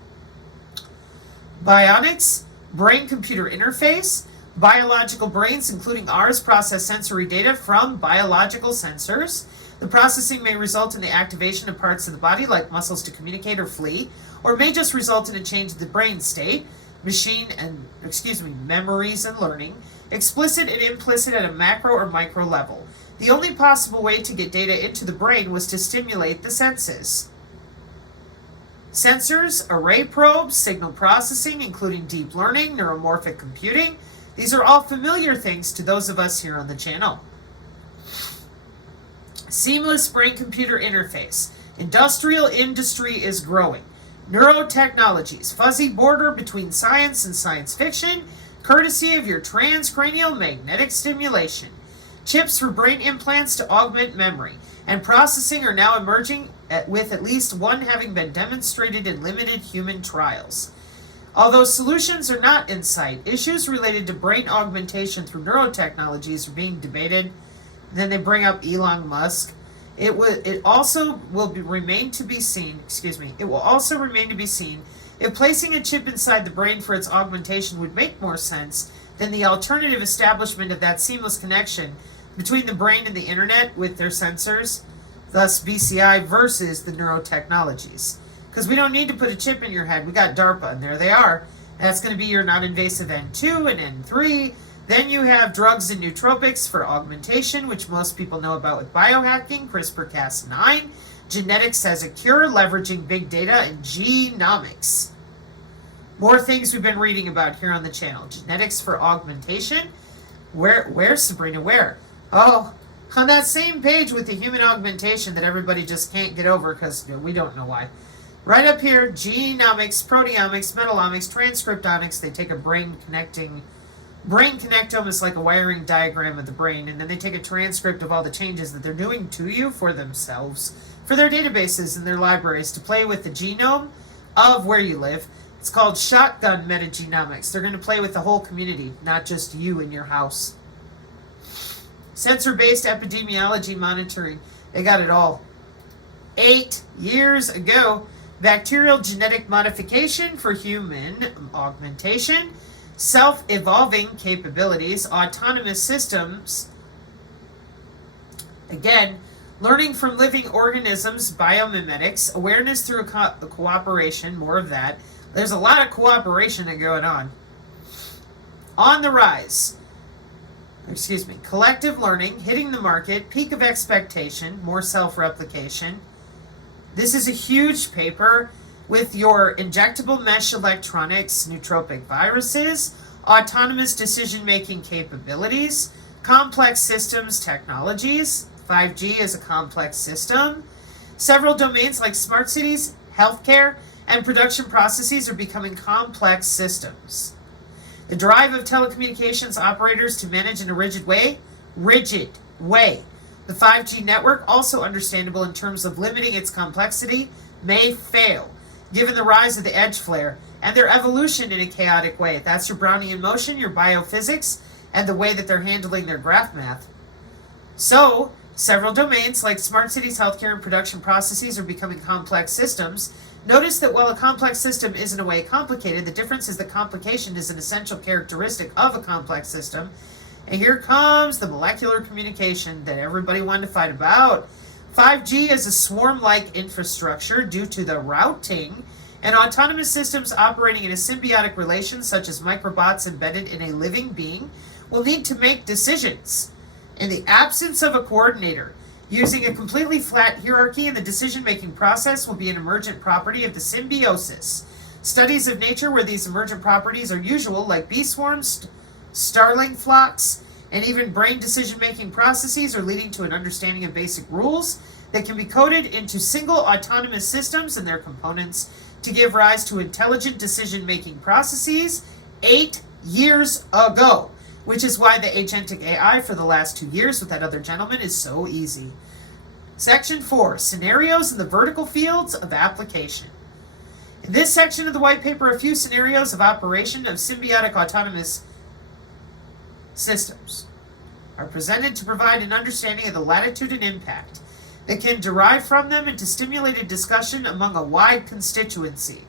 Bionics, brain-computer interface. Biological brains, including ours, process sensory data from biological sensors. The processing may result in the activation of parts of the body, like muscles, to communicate or flee, or may just result in a change of the brain state, memories and learning, explicit and implicit at a macro or micro level. The only possible way to get data into the brain was to stimulate the senses. Sensors, array probes, signal processing, including deep learning, neuromorphic computing. These are all familiar things to those of us here on the channel. Seamless brain-computer interface. Industrial industry is growing. Neurotechnologies, fuzzy border between science and science fiction, courtesy of your transcranial magnetic stimulation. Chips for brain implants to augment memory and processing are now emerging, with at least one having been demonstrated in limited human trials. Although solutions are not in sight, issues related to brain augmentation through neurotechnologies are being debated. Then they bring up Elon Musk. It will also remain to be seen if placing a chip inside the brain for its augmentation would make more sense than the alternative establishment of that seamless connection between the brain and the internet with their sensors, thus BCI versus the neurotechnologies. Because we don't need to put a chip in your head. We got DARPA, and there they are. That's going to be your non-invasive N2 and N3. Then you have drugs and nootropics for augmentation, which most people know about with biohacking, CRISPR-Cas9. Genetics as a cure, leveraging big data, and genomics. More things we've been reading about here on the channel. Genetics for augmentation. Where, Sabrina, where? Oh, on that same page with the human augmentation that everybody just can't get over because we don't know why. Right up here, genomics, proteomics, metalomics, transcriptomics. They take a brain connectome is like a wiring diagram of the brain, and then they take a transcript of all the changes that they're doing to you for themselves, for their databases and their libraries, to play with the genome of where you live. It's called shotgun metagenomics. They're going to play with the whole community, not just you in your house. Sensor-based epidemiology monitoring. They got it all. 8 years ago, bacterial genetic modification for human augmentation, self-evolving capabilities, autonomous systems. Again, learning from living organisms, biomimetics, awareness through cooperation, more of that. There's a lot of cooperation going on. On the rise. Collective learning, hitting the market, peak of expectation, more self-replication. This is a huge paper with your injectable mesh electronics, nootropic viruses, autonomous decision-making capabilities, complex systems technologies. 5G is a complex system. Several domains like smart cities, healthcare, and production processes are becoming complex systems. The drive of telecommunications operators to manage in a rigid way. The 5G network, also understandable in terms of limiting its complexity, may fail, given the rise of the edge flare and their evolution in a chaotic way. That's your Brownian motion, your biophysics, and the way that they're handling their graph math. So, several domains like smart cities, healthcare, and production processes are becoming complex systems. Notice that while a complex system is in a way complicated, the difference is that complication is an essential characteristic of a complex system. And here comes the molecular communication that everybody wanted to fight about. 5G is a swarm-like infrastructure due to the routing, and autonomous systems operating in a symbiotic relation, such as microbots embedded in a living being, will need to make decisions. In the absence of a coordinator, using a completely flat hierarchy in the decision-making process will be an emergent property of the symbiosis. Studies of nature where these emergent properties are usual, like bee swarms, starling flocks, and even brain decision-making processes, are leading to an understanding of basic rules that can be coded into single autonomous systems and their components to give rise to intelligent decision-making processes 8 years ago. Which is why the agentic AI for the last 2 years with that other gentleman is so easy. Section 4, scenarios in the vertical fields of application. In this section of the white paper, a few scenarios of operation of symbiotic autonomous systems are presented to provide an understanding of the latitude and impact that can derive from them and to stimulate a discussion among a wide constituency.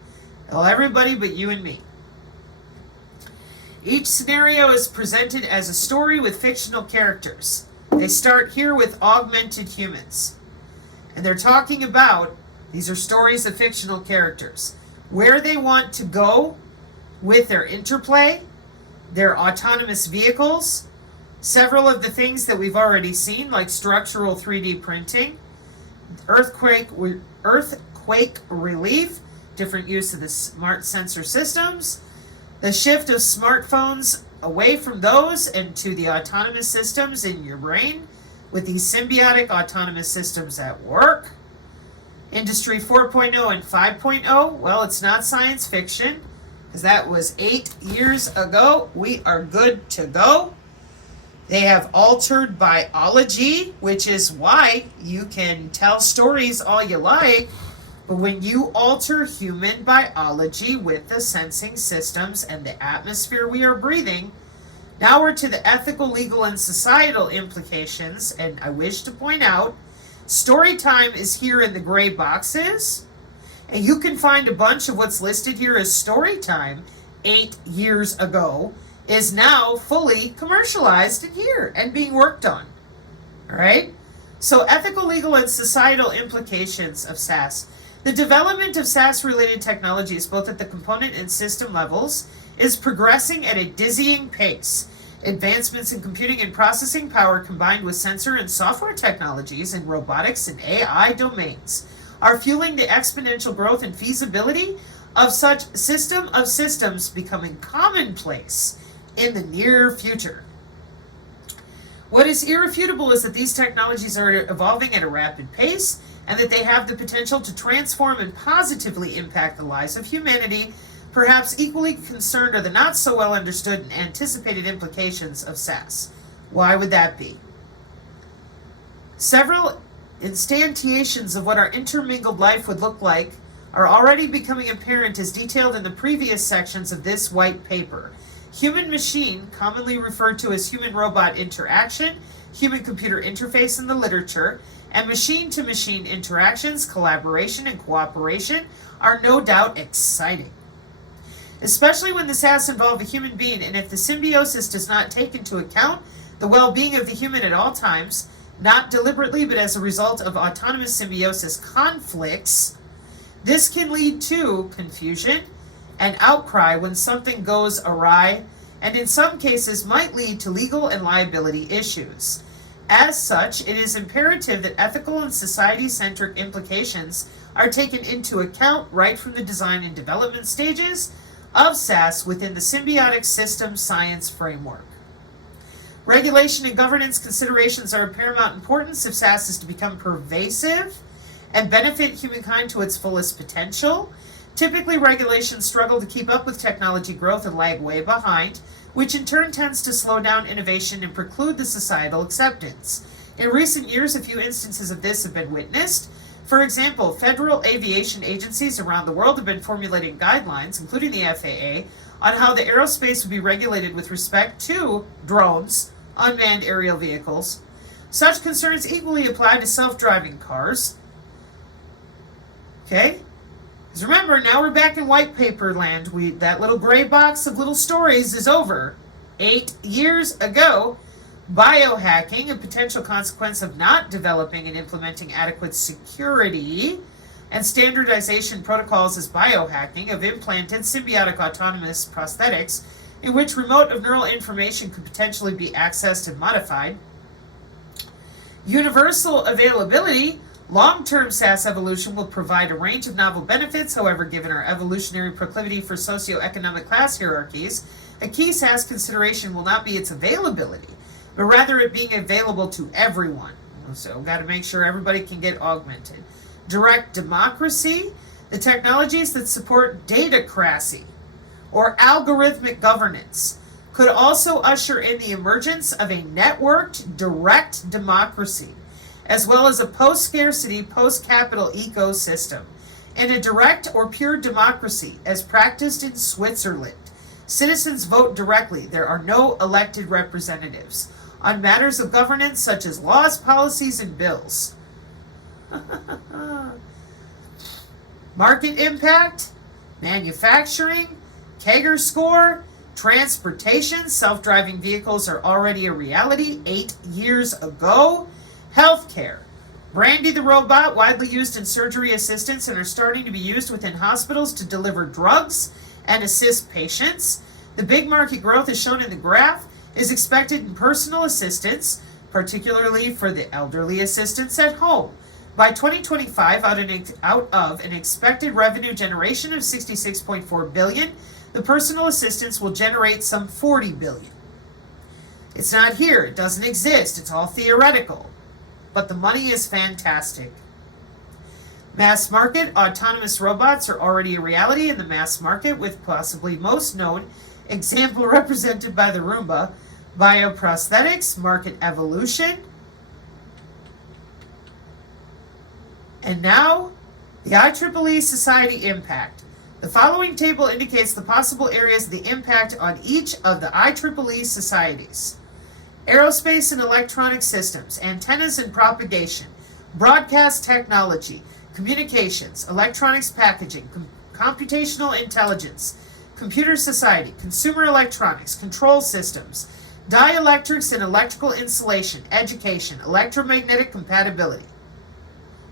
Well, everybody but you and me. Each scenario is presented as a story with fictional characters. They start here with augmented humans. And they're talking about, these are stories of fictional characters, where they want to go with their interplay, their autonomous vehicles, several of the things that we've already seen, like structural 3D printing, earthquake relief, different use of the smart sensor systems, the shift of smartphones away from those and to the autonomous systems in your brain with these symbiotic autonomous systems at work. Industry 4.0 and 5.0, well, it's not science fiction, because that was 8 years ago. We are good to go. They have altered biology, which is why you can tell stories all you like, but when you alter human biology with the sensing systems and the atmosphere we are breathing, now we're to the ethical, legal, and societal implications, and I wish to point out, story time is here in the gray boxes, and you can find a bunch of what's listed here as story time 8 years ago is now fully commercialized in here and being worked on. All right? So ethical, legal, and societal implications of SAS. The development of SAS-related technologies, both at the component and system levels, is progressing at a dizzying pace. Advancements in computing and processing power combined with sensor and software technologies in robotics and AI domains are fueling the exponential growth and feasibility of such system of systems becoming commonplace in the near future. What is irrefutable is that these technologies are evolving at a rapid pace and that they have the potential to transform and positively impact the lives of humanity. Perhaps equally concerned are the not so well understood and anticipated implications of SAS. Why would that be? Several instantiations of what our intermingled life would look like are already becoming apparent as detailed in the previous sections of this white paper. Human-machine, commonly referred to as human-robot interaction, human-computer interface in the literature, and machine-to-machine interactions, collaboration, and cooperation are no doubt exciting. Especially when the SAS involve a human being, and if the symbiosis does not take into account the well-being of the human at all times, not deliberately but as a result of autonomous symbiosis conflicts, this can lead to confusion and outcry when something goes awry, and in some cases might lead to legal and liability issues. As such, it is imperative that ethical and society-centric implications are taken into account right from the design and development stages of SAS within the symbiotic system science framework. Regulation and governance considerations are of paramount importance if SAS is to become pervasive and benefit humankind to its fullest potential. Typically, regulations struggle to keep up with technology growth and lag way behind, which in turn tends to slow down innovation and preclude the societal acceptance. In recent years, a few instances of this have been witnessed. For example, federal aviation agencies around the world have been formulating guidelines, including the FAA, on how the aerospace would be regulated with respect to drones, unmanned aerial vehicles. Such concerns equally apply to self-driving cars. Okay? Because remember, now we're back in white paper land. That little gray box of little stories is over. 8 years ago, biohacking, a potential consequence of not developing and implementing adequate security and standardization protocols as biohacking of implanted symbiotic autonomous prosthetics in which remote of neural information could potentially be accessed and modified. Universal availability. Long-term SAS evolution will provide a range of novel benefits. However, given our evolutionary proclivity for socioeconomic class hierarchies, a key SAS consideration will not be its availability, but rather it being available to everyone. So got to make sure everybody can get augmented. Direct democracy, the technologies that support datacracy or algorithmic governance could also usher in the emergence of a networked direct democracy, as well as a post-scarcity, post-capital ecosystem, and a direct or pure democracy as practiced in Switzerland. Citizens vote directly. There are no elected representatives on matters of governance such as laws, policies, and bills. Market impact, manufacturing, Kager score, Transportation, self-driving vehicles are already a reality 8 years ago. Healthcare. Brandy the robot, widely used in surgery assistance and are starting to be used within hospitals to deliver drugs and assist patients. The big market growth is shown in the graph is expected in personal assistance, particularly for the elderly assistants at home. By 2025, out of an expected revenue generation of $66.4 billion, the personal assistance will generate some $40 billion. It's not here, it doesn't exist, it's all theoretical. But the money is fantastic. Mass market, autonomous robots are already a reality in the mass market, with possibly most known example represented by the Roomba. Bioprosthetics, market evolution. And now, the IEEE society impact. The following table indicates the possible areas of the impact on each of the IEEE societies. Aerospace and electronic systems, antennas and propagation, broadcast technology, communications, electronics packaging, computational intelligence, computer society, consumer electronics, control systems, dielectrics and electrical insulation, education, electromagnetic compatibility.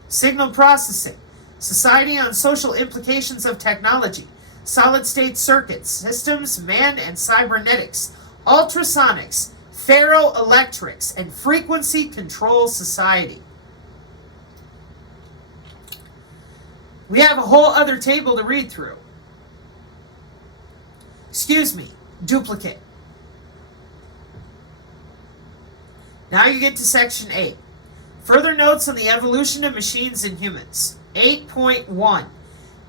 Signal processing, society on social implications of technology, solid-state circuits, systems, man and cybernetics, ultrasonics, ferroelectrics, and frequency control society. We have a whole other table to read through. Excuse me, duplicate. Now you get to section 8. Further notes on the evolution of machines and humans. 8.1.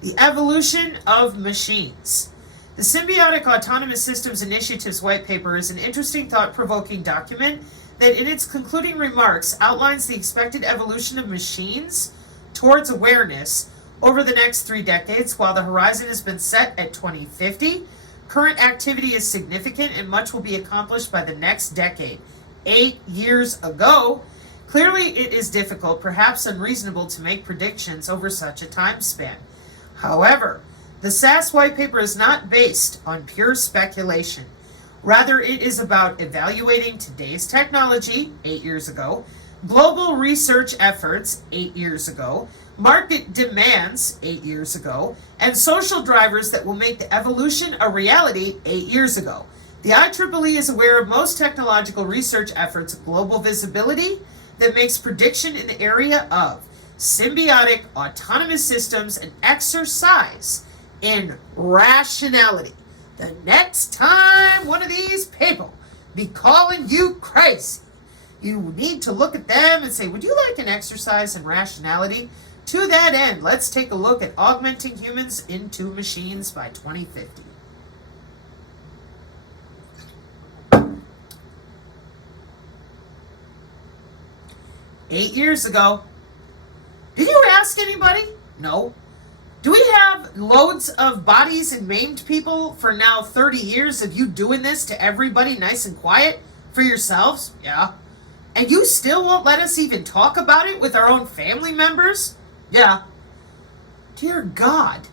The evolution of machines. The Symbiotic Autonomous Systems Initiative's white paper is an interesting, thought-provoking document that in its concluding remarks outlines the expected evolution of machines towards awareness over the next 3 decades. While the horizon has been set at 2050, current activity is significant and much will be accomplished by the next decade. 8 years ago, clearly it is difficult, perhaps unreasonable, to make predictions over such a time span. However, the SAS white paper is not based on pure speculation. Rather, it is about evaluating today's technology, 8 years ago, global research efforts, 8 years ago, market demands, 8 years ago, and social drivers that will make the evolution a reality 8 years ago. The IEEE is aware of most technological research efforts, global visibility, that makes prediction in the area of symbiotic autonomous systems and exercise in rationality. The next time one of these people be calling you crazy, you need to look at them and say, would you like an exercise in rationality? To that end, let's take a look at augmenting humans into machines by 2050. Eight years ago. Did you ask anybody? No. Do we have loads of bodies and maimed people for now 30 years of you doing this to everybody nice and quiet for yourselves? Yeah. And you still won't let us even talk about it with our own family members? Yeah. Dear God.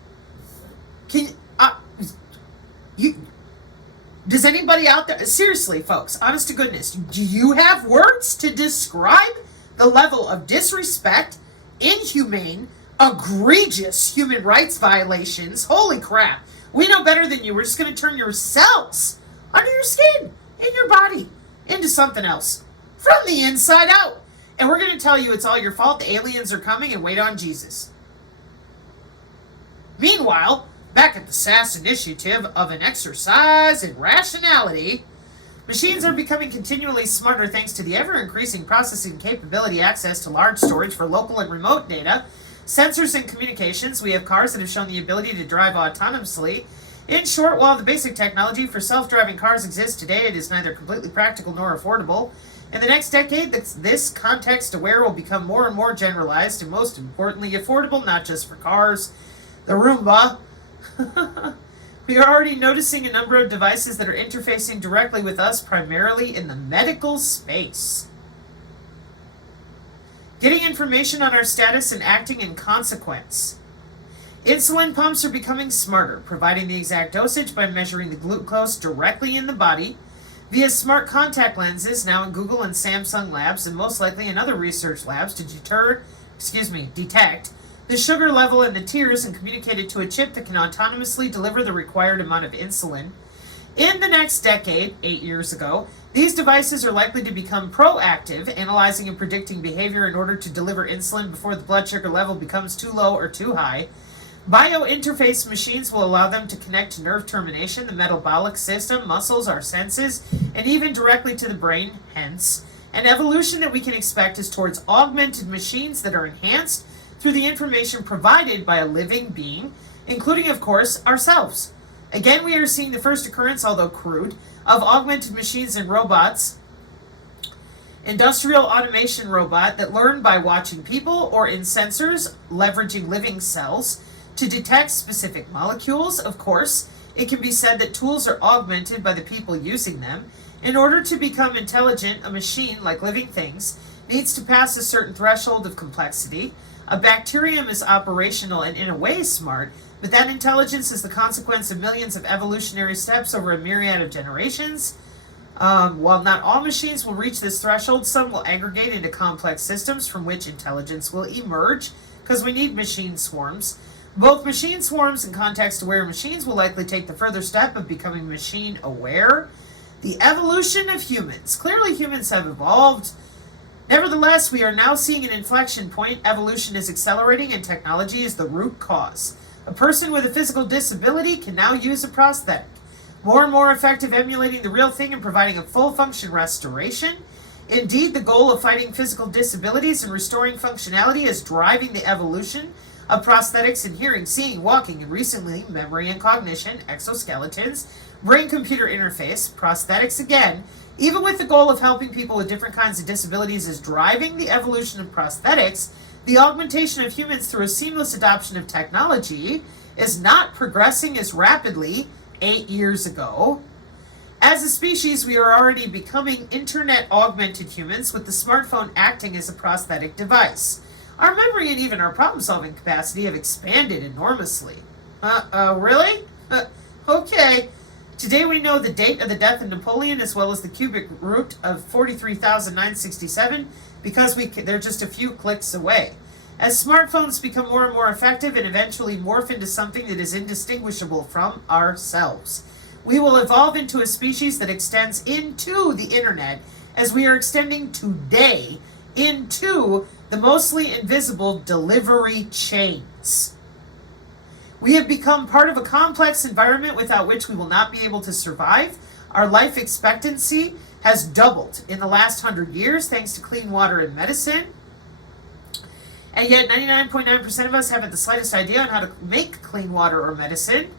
Does anybody out there, seriously folks, honest to goodness, do you have words to describe the level of disrespect, inhumane, egregious human rights violations? Holy crap. We know better than you. We're just going to turn your cells under your skin, in your body, into something else. From the inside out. And we're going to tell you it's all your fault. The aliens are coming and wait on Jesus. Meanwhile, back at the SAS initiative of an exercise in rationality, machines are becoming continually smarter thanks to the ever-increasing processing capability, access to large storage for local and remote data, sensors and communications. We have cars that have shown the ability to drive autonomously. In short, while the basic technology for self-driving cars exists today, it is neither completely practical nor affordable. In the next decade, this context-aware will become more and more generalized and, most importantly, affordable, not just for cars. The Roomba. We are already noticing a number of devices that are interfacing directly with us, primarily in the medical space. Getting information on our status and acting in consequence. Insulin pumps are becoming smarter, providing the exact dosage by measuring the glucose directly in the body via smart contact lenses now in Google and Samsung labs and most likely in other research labs to detect the sugar level in the tears and communicate it to a chip that can autonomously deliver the required amount of insulin. In the next decade, 8 years ago, these devices are likely to become proactive, analyzing and predicting behavior in order to deliver insulin before the blood sugar level becomes too low or too high. Biointerface machines will allow them to connect to nerve termination, the metabolic system, muscles, our senses, and even directly to the brain, hence. An evolution that we can expect is towards augmented machines that are enhanced through the information provided by a living being, including, of course, ourselves. Again, we are seeing the first occurrence, although crude, of augmented machines and robots. Industrial automation robot that learn by watching people or in sensors, leveraging living cells to detect specific molecules. Of course, it can be said that tools are augmented by the people using them. In order to become intelligent, a machine, like living things, needs to pass a certain threshold of complexity. A bacterium is operational and in a way smart, but that intelligence is the consequence of millions of evolutionary steps over a myriad of generations. While not all machines will reach this threshold, some will aggregate into complex systems from which intelligence will emerge, because we need machine swarms. Both machine swarms and context-aware machines will likely take the further step of becoming machine-aware. The evolution of humans. Clearly humans have evolved. Nevertheless, we are now seeing an inflection point. Evolution is accelerating and technology is the root cause. A person with a physical disability can now use a prosthetic. More and more effective emulating the real thing and providing a full function restoration. Indeed, the goal of fighting physical disabilities and restoring functionality is driving the evolution of prosthetics in hearing, seeing, walking, and recently memory and cognition, exoskeletons, brain-computer interface, prosthetics again. Even with the goal of helping people with different kinds of disabilities is driving the evolution of prosthetics, the augmentation of humans through a seamless adoption of technology is not progressing as rapidly 8 years ago. As a species, we are already becoming internet-augmented humans, with the smartphone acting as a prosthetic device. Our memory and even our problem-solving capacity have expanded enormously. Really? Okay. Today we know the date of the death of Napoleon as well as the cubic root of 43,967 because they're just a few clicks away. As smartphones become more and more effective and eventually morph into something that is indistinguishable from ourselves, we will evolve into a species that extends into the internet as we are extending today into the mostly invisible delivery chains. We have become part of a complex environment without which we will not be able to survive. Our life expectancy has doubled in the last 100 years thanks to clean water and medicine. And yet 99.9% of us haven't the slightest idea on how to make clean water or medicine.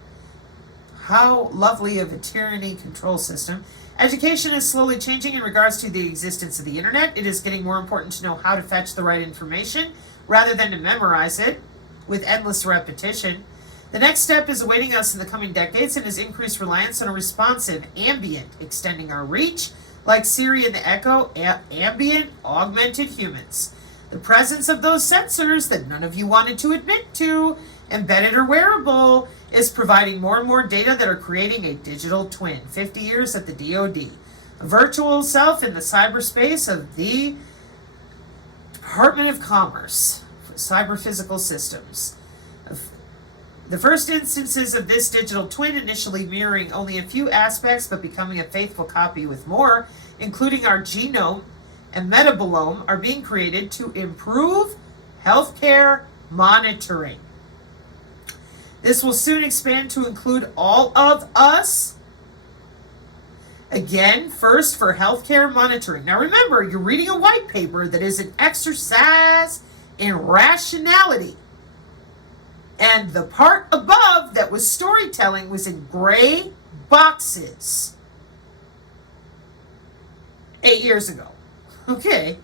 How lovely of a tyranny control system. Education is slowly changing in regards to the existence of the internet. It is getting more important to know how to fetch the right information rather than to memorize it with endless repetition. The next step is awaiting us in the coming decades and is increased reliance on a responsive ambient, extending our reach, like Siri and the Echo, ambient, augmented humans. The presence of those sensors that none of you wanted to admit to, embedded or wearable, is providing more and more data that are creating a digital twin. 50 years at the DoD. A virtual self in the cyberspace of the Department of Commerce. Cyber physical systems. The first instances of this digital twin initially mirroring only a few aspects but becoming a faithful copy with more, including our genome and metabolome, are being created to improve healthcare monitoring. This will soon expand to include all of us. Again, first for healthcare monitoring. Now remember, you're reading a white paper that is an exercise in rationality. And the part above that was storytelling was in gray boxes 8 years ago. Okay,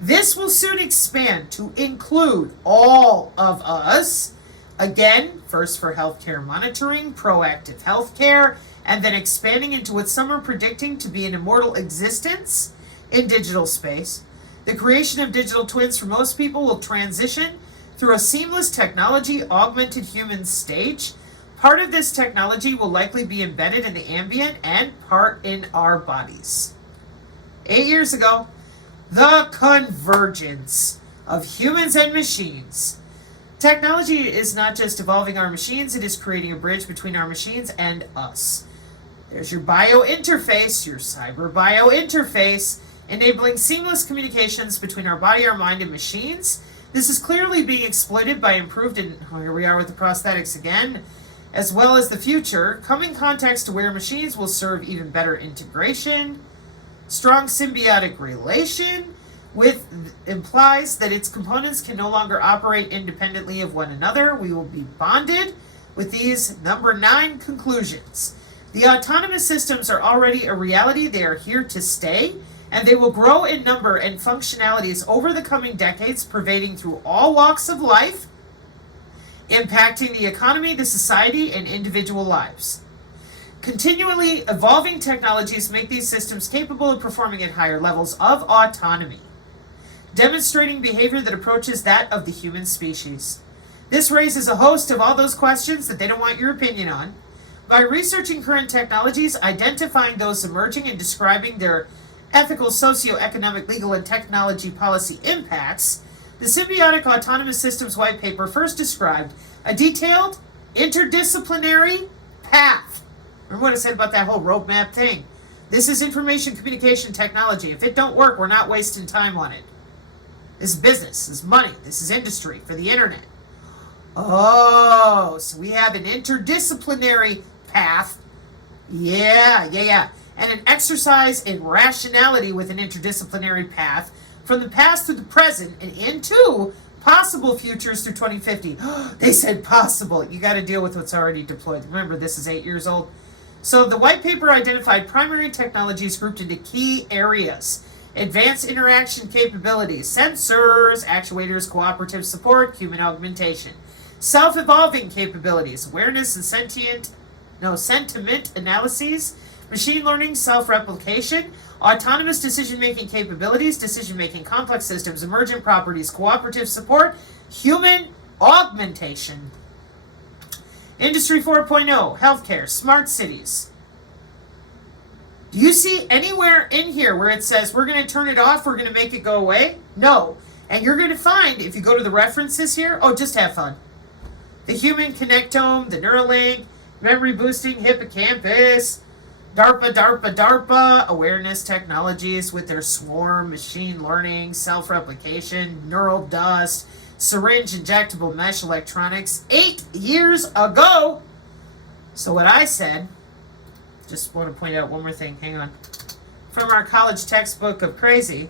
this will soon expand to include all of us. Again, first for healthcare monitoring, proactive healthcare, and then expanding into what some are predicting to be an immortal existence in digital space. The creation of digital twins for most people will transition through through a seamless technology-augmented human stage. Part of this technology will likely be embedded in the ambient and part in our bodies. 8 years ago, the convergence of humans and machines. Technology is not just evolving our machines, it is creating a bridge between our machines and us. There's your biointerface, your cyber biointerface, enabling seamless communications between our body, our mind, and machines. This is clearly being exploited by improved, and here we are with the prosthetics again, as well as the future, coming context to where machines will serve even better integration. Strong symbiotic relation with implies that its components can no longer operate independently of one another. We will be bonded with these number 9 conclusions. The autonomous systems are already a reality. They are here to stay, and they will grow in number and functionalities over the coming decades, pervading through all walks of life, impacting the economy, the society, and individual lives. Continually evolving technologies make these systems capable of performing at higher levels of autonomy, demonstrating behavior that approaches that of the human species. This raises a host of all those questions that they don't want your opinion on. By researching current technologies, identifying those emerging, and describing their ethical, socio-economic, legal, and technology policy impacts, the Symbiotic Autonomous Systems White Paper first described a detailed, interdisciplinary path. Remember what I said about that whole roadmap thing? This is information communication technology. If it don't work, we're not wasting time on it. This is business, this is money, this is industry for the internet. Oh, so we have an interdisciplinary path. Yeah. And an exercise in rationality with an interdisciplinary path from the past to the present and into possible futures through 2050. They said possible. You got to deal with what's already deployed. Remember, this is 8 years old. So the white paper identified primary technologies grouped into key areas. Advanced interaction capabilities, sensors, actuators, cooperative support, human augmentation. Self-evolving capabilities, awareness and sentiment analyses, machine learning, self-replication, autonomous decision-making capabilities, decision-making complex systems, emergent properties, cooperative support, human augmentation. Industry 4.0, healthcare, smart cities. Do you see anywhere in here where it says we're going to turn it off, we're going to make it go away? No. And you're going to find, if you go to the references here, just have fun. The human connectome, the Neuralink, memory boosting, hippocampus, DARPA, awareness technologies with their swarm, machine learning, self-replication, neural dust, syringe injectable mesh electronics, 8 years ago. So what I said, just want to point out one more thing, hang on. From our college textbook of crazy,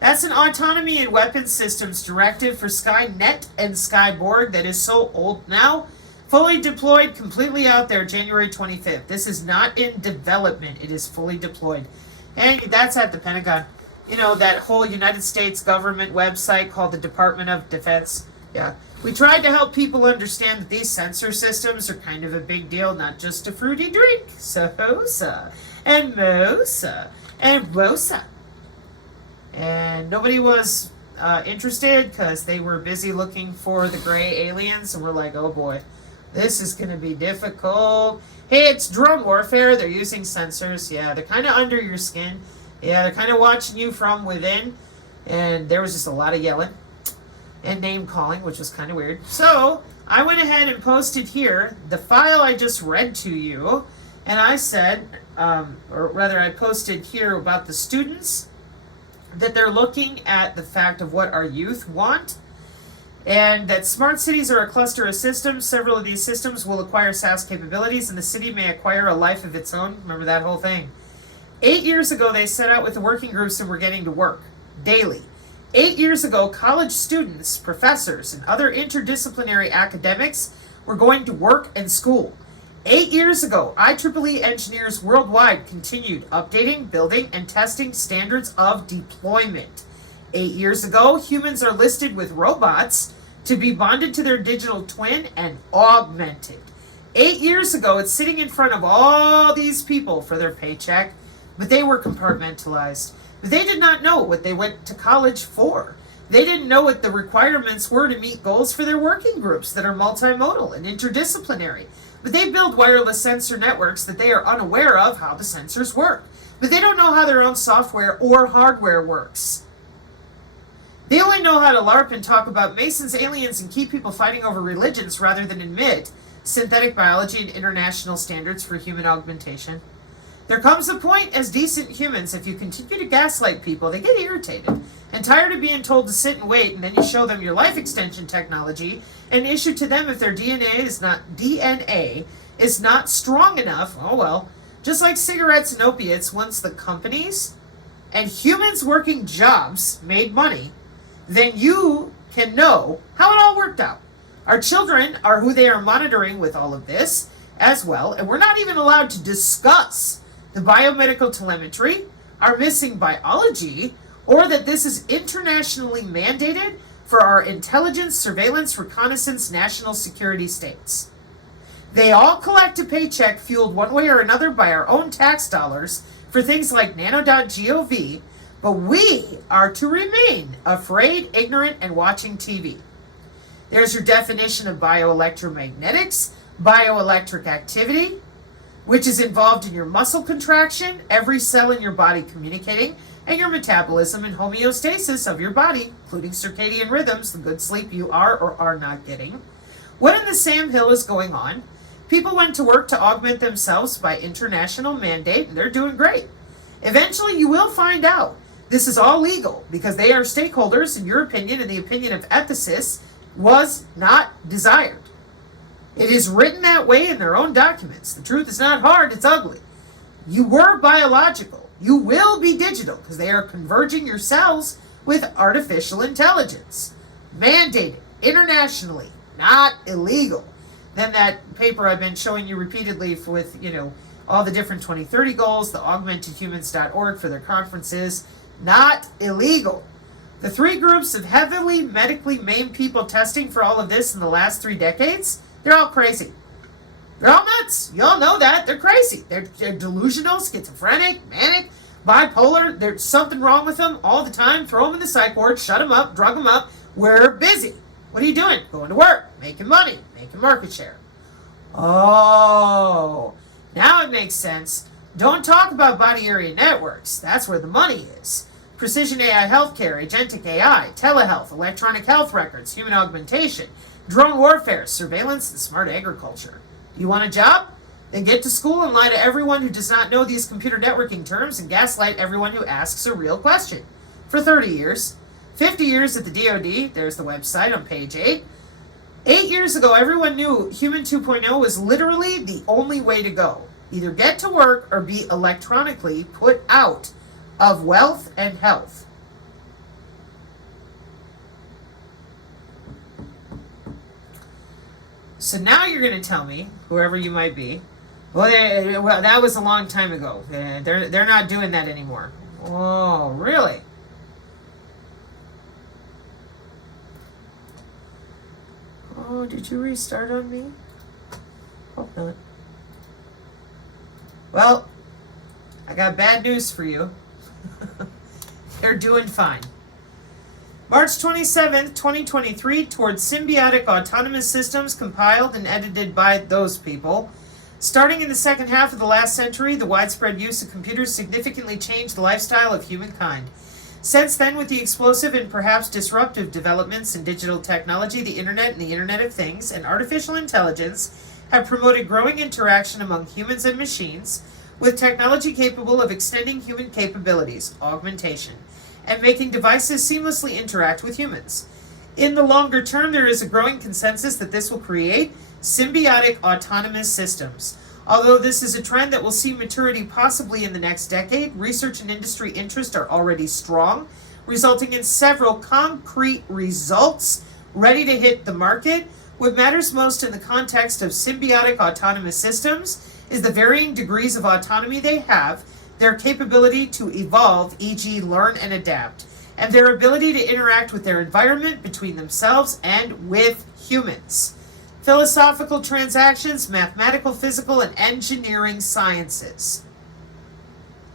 that's an autonomy in weapons systems directive for Skynet and Skyborg that is so old now. Fully deployed, completely out there, January 25th. This is not in development. It is fully deployed. And that's at the Pentagon. You know, that whole United States government website called the Department of Defense. Yeah. We tried to help people understand that these sensor systems are kind of a big deal, not just a fruity drink. Sosa and Mosa and Rosa. And nobody was interested because they were busy looking for the gray aliens. And we're like, oh boy, this is going to be difficult. Hey, it's drone warfare. They're using sensors. Yeah, they're kind of under your skin. Yeah, they're kind of watching you from within. And there was just a lot of yelling and name calling, which was kind of weird. So I went ahead and posted here the file I just read to you. And I said, or rather I posted here about the students, that they're looking at the fact of what our youth want, and that smart cities are a cluster of systems. Several of these systems will acquire SaaS capabilities, and the city may acquire a life of its own. Remember that whole thing. 8 years ago, they set out with the working groups and were getting to work daily. 8 years ago, college students, professors, and other interdisciplinary academics were going to work and school. 8 years ago, IEEE engineers worldwide continued updating, building, and testing standards of deployment. 8 years ago, humans are listed with robots to be bonded to their digital twin and augmented. 8 years ago, it's sitting in front of all these people for their paycheck, but they were compartmentalized. But they did not know what they went to college for. They didn't know what the requirements were to meet goals for their working groups that are multimodal and interdisciplinary. But they build wireless sensor networks that they are unaware of how the sensors work. But they don't know how their own software or hardware works. They only know how to LARP and talk about Masons, aliens, and keep people fighting over religions rather than admit synthetic biology and international standards for human augmentation. There comes a point as decent humans, if you continue to gaslight people, they get irritated and tired of being told to sit and wait, and then you show them your life extension technology and issue to them if their DNA is not strong enough. Oh well, just like cigarettes and opiates, once the companies and humans working jobs made money, then you can know how it all worked out. Our children are who they are monitoring with all of this as well, and we're not even allowed to discuss the biomedical telemetry, our missing biology, or that this is internationally mandated for our intelligence, surveillance, reconnaissance, national security states. They all collect a paycheck fueled one way or another by our own tax dollars for things like nano.gov, but we are to remain afraid, ignorant, and watching TV. There's your definition of bioelectromagnetics, bioelectric activity, which is involved in your muscle contraction, every cell in your body communicating, and your metabolism and homeostasis of your body, including circadian rhythms, the good sleep you are or are not getting. What in the Sam Hill is going on? People went to work to augment themselves by international mandate, and they're doing great. Eventually, you will find out this is all legal because they are stakeholders, and your opinion and the opinion of ethicists was not desired. It is written that way in their own documents. The truth is not hard, it's ugly. You were biological. You will be digital because they are converging your cells with artificial intelligence. Mandated internationally, not illegal. Then that paper I've been showing you repeatedly with, all the different 2030 goals, the augmentedhumans.org for their conferences, not illegal. The three groups of heavily medically maimed people testing for all of this in the last 3 decades, they're all crazy. They're all nuts. You all know that. They're crazy. They're delusional, schizophrenic, manic, bipolar. There's something wrong with them all the time. Throw them in the psych ward, shut them up, drug them up. We're busy. What are you doing? Going to work, making money, making market share. Oh, now it makes sense. Don't talk about body area networks. That's where the money is. Precision AI healthcare, agentic AI, telehealth, electronic health records, human augmentation, drone warfare, surveillance, and smart agriculture. You want a job? Then get to school and lie to everyone who does not know these computer networking terms and gaslight everyone who asks a real question. For 30 years. 50 years at the DoD, there's the website on page 8. 8 years ago, everyone knew Human 2.0 was literally the only way to go. Either get to work or be electronically put out of wealth and health. So now you're going to tell me, whoever you might be, well, that was a long time ago. They're not doing that anymore. Oh, really? Oh, did you restart on me? Hope not. Well, I got bad news for you. They're doing fine. March 27th, 2023, towards symbiotic autonomous systems compiled and edited by those people. Starting in the second half of the last century, the widespread use of computers significantly changed the lifestyle of humankind. Since then, with the explosive and perhaps disruptive developments in digital technology, the Internet and the Internet of Things, and artificial intelligence have promoted growing interaction among humans and machines, with technology capable of extending human capabilities, augmentation, and making devices seamlessly interact with humans. In the longer term, there is a growing consensus that this will create symbiotic autonomous systems. Although this is a trend that will see maturity possibly in the next decade, research and industry interest are already strong, resulting in several concrete results ready to hit the market. What matters most in the context of symbiotic autonomous systems is the varying degrees of autonomy they have, their capability to evolve, e.g. learn and adapt, and their ability to interact with their environment, between themselves, and with humans. Philosophical transactions, mathematical, physical, and engineering sciences.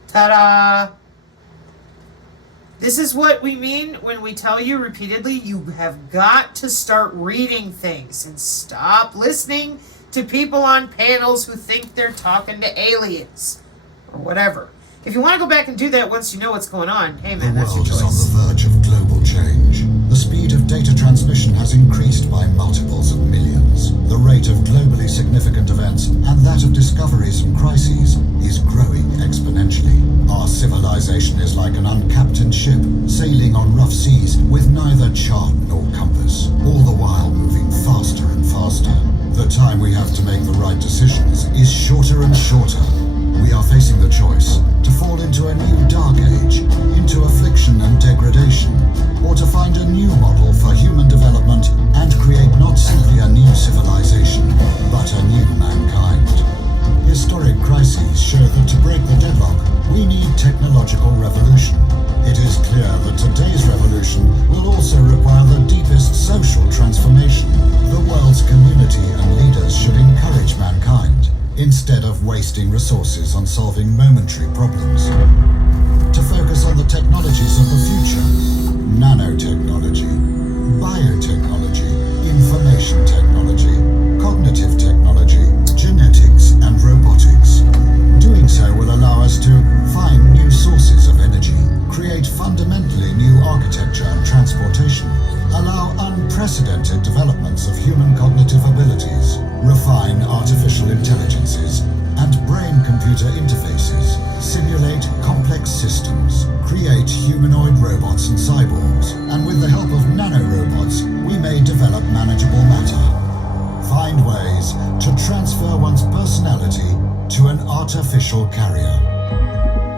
Ta-da! This is what we mean when we tell you repeatedly, you have got to start reading things and stop listening to people on panels who think they're talking to aliens or whatever. If you want to go back and do that once you know what's going on, hey man, that's your choice. The world is on the verge of global change. The speed of data transmission has increased by multiples of millions. The rate of globally significant events and that of discoveries and crises is growing exponentially. Our civilization is like an uncaptained ship sailing on rough seas with neither chart nor compass, all the while moving faster and faster. The time we have to make the right decisions is shorter and shorter. We are facing the choice to fall into a new dark age, into affliction and degradation, or to find a new model for human development and create not simply a new civilization, but a new mankind. Historic crises show that to break the deadlock, we need technological revolution. It is clear that today's revolution will also require the deepest social transformation. The world's community and leaders should encourage mankind, instead of wasting resources on solving momentary problems, to focus on the technologies of the future: nanotechnology, biotechnology, information technology, cognitive technology, genetics, and robotics. Doing so will allow us to find new sources of energy, create fundamentally new architecture and transportation, allow unprecedented developments of human cognitive abilities, refine artificial intelligences and brain-computer interfaces, simulate complex systems, create humanoid robots and cyborgs, and with the help of nanorobots, we may develop manageable matter. Find ways to transfer one's personality to an artificial carrier.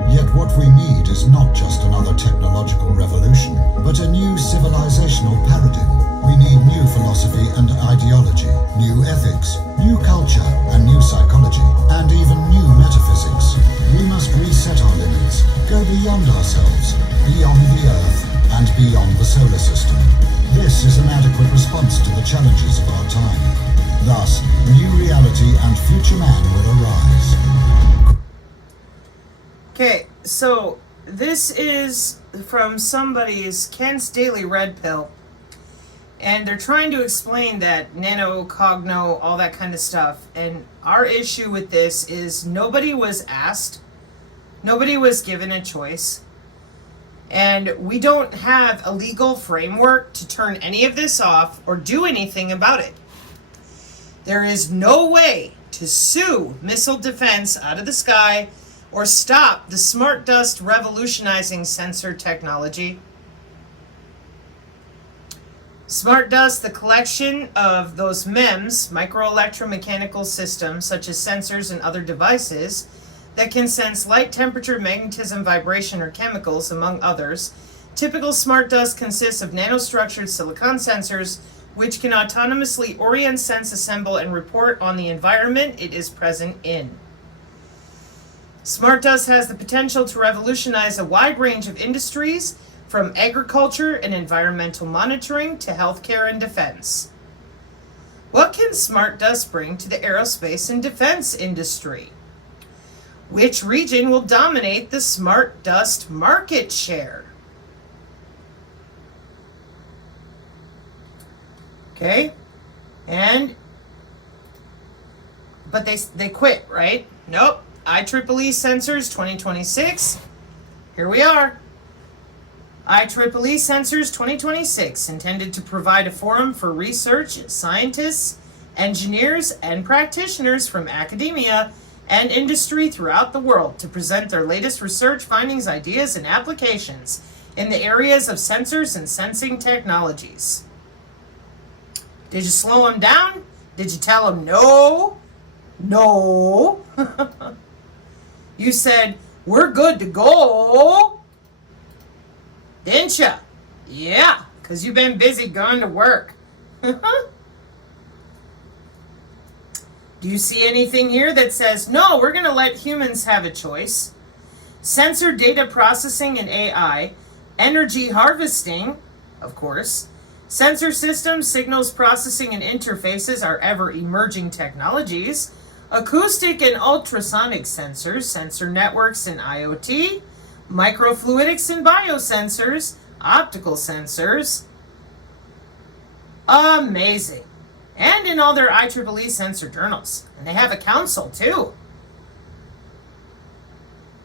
Yet what we need is not just another technological revolution, but a new civilizational paradigm. We need new philosophy and ideology, new ethics, new culture and new psychology, and even new metaphysics. We must reset our limits, go beyond ourselves, beyond the Earth, and beyond the solar system. This is an adequate response to the challenges of our time. Thus, new reality and future man will arise. Okay, so this is from somebody's Kent's Daily Red Pill, and they're trying to explain that nano, cogno, all that kind of stuff. And our issue with this is nobody was asked, nobody was given a choice, and we don't have a legal framework to turn any of this off or do anything about it. There is no way to sue missile defense out of the sky or stop the smart dust revolutionizing sensor technology. Smart dust, the collection of those MEMS, micro-electromechanical systems, such as sensors and other devices, that can sense light, temperature, magnetism, vibration, or chemicals, among others. Typical smart dust consists of nanostructured silicon sensors, which can autonomously orient, sense, assemble, and report on the environment it is present in. Smart dust has the potential to revolutionize a wide range of industries, from agriculture and environmental monitoring to healthcare and defense. What can smart dust bring to the aerospace and defense industry? Which region will dominate the smart dust market share? Okay, but they quit, right? Nope. IEEE Sensors 2026. Here we are. IEEE Sensors 2026, intended to provide a forum for research, scientists, engineers, and practitioners from academia and industry throughout the world to present their latest research findings, ideas, and applications in the areas of sensors and sensing technologies. Did you slow them down? Did you tell them no? No. You said, we're good to go. Didn't ya? Yeah, because you've been busy going to work. Do you see anything here that says, no, we're going to let humans have a choice? Sensor data processing and AI, energy harvesting, of course. Sensor systems, signals processing, and interfaces are ever emerging technologies. Acoustic and ultrasonic sensors, sensor networks and IoT, microfluidics and biosensors, optical sensors. Amazing. And in all their IEEE sensor journals. And they have a council too.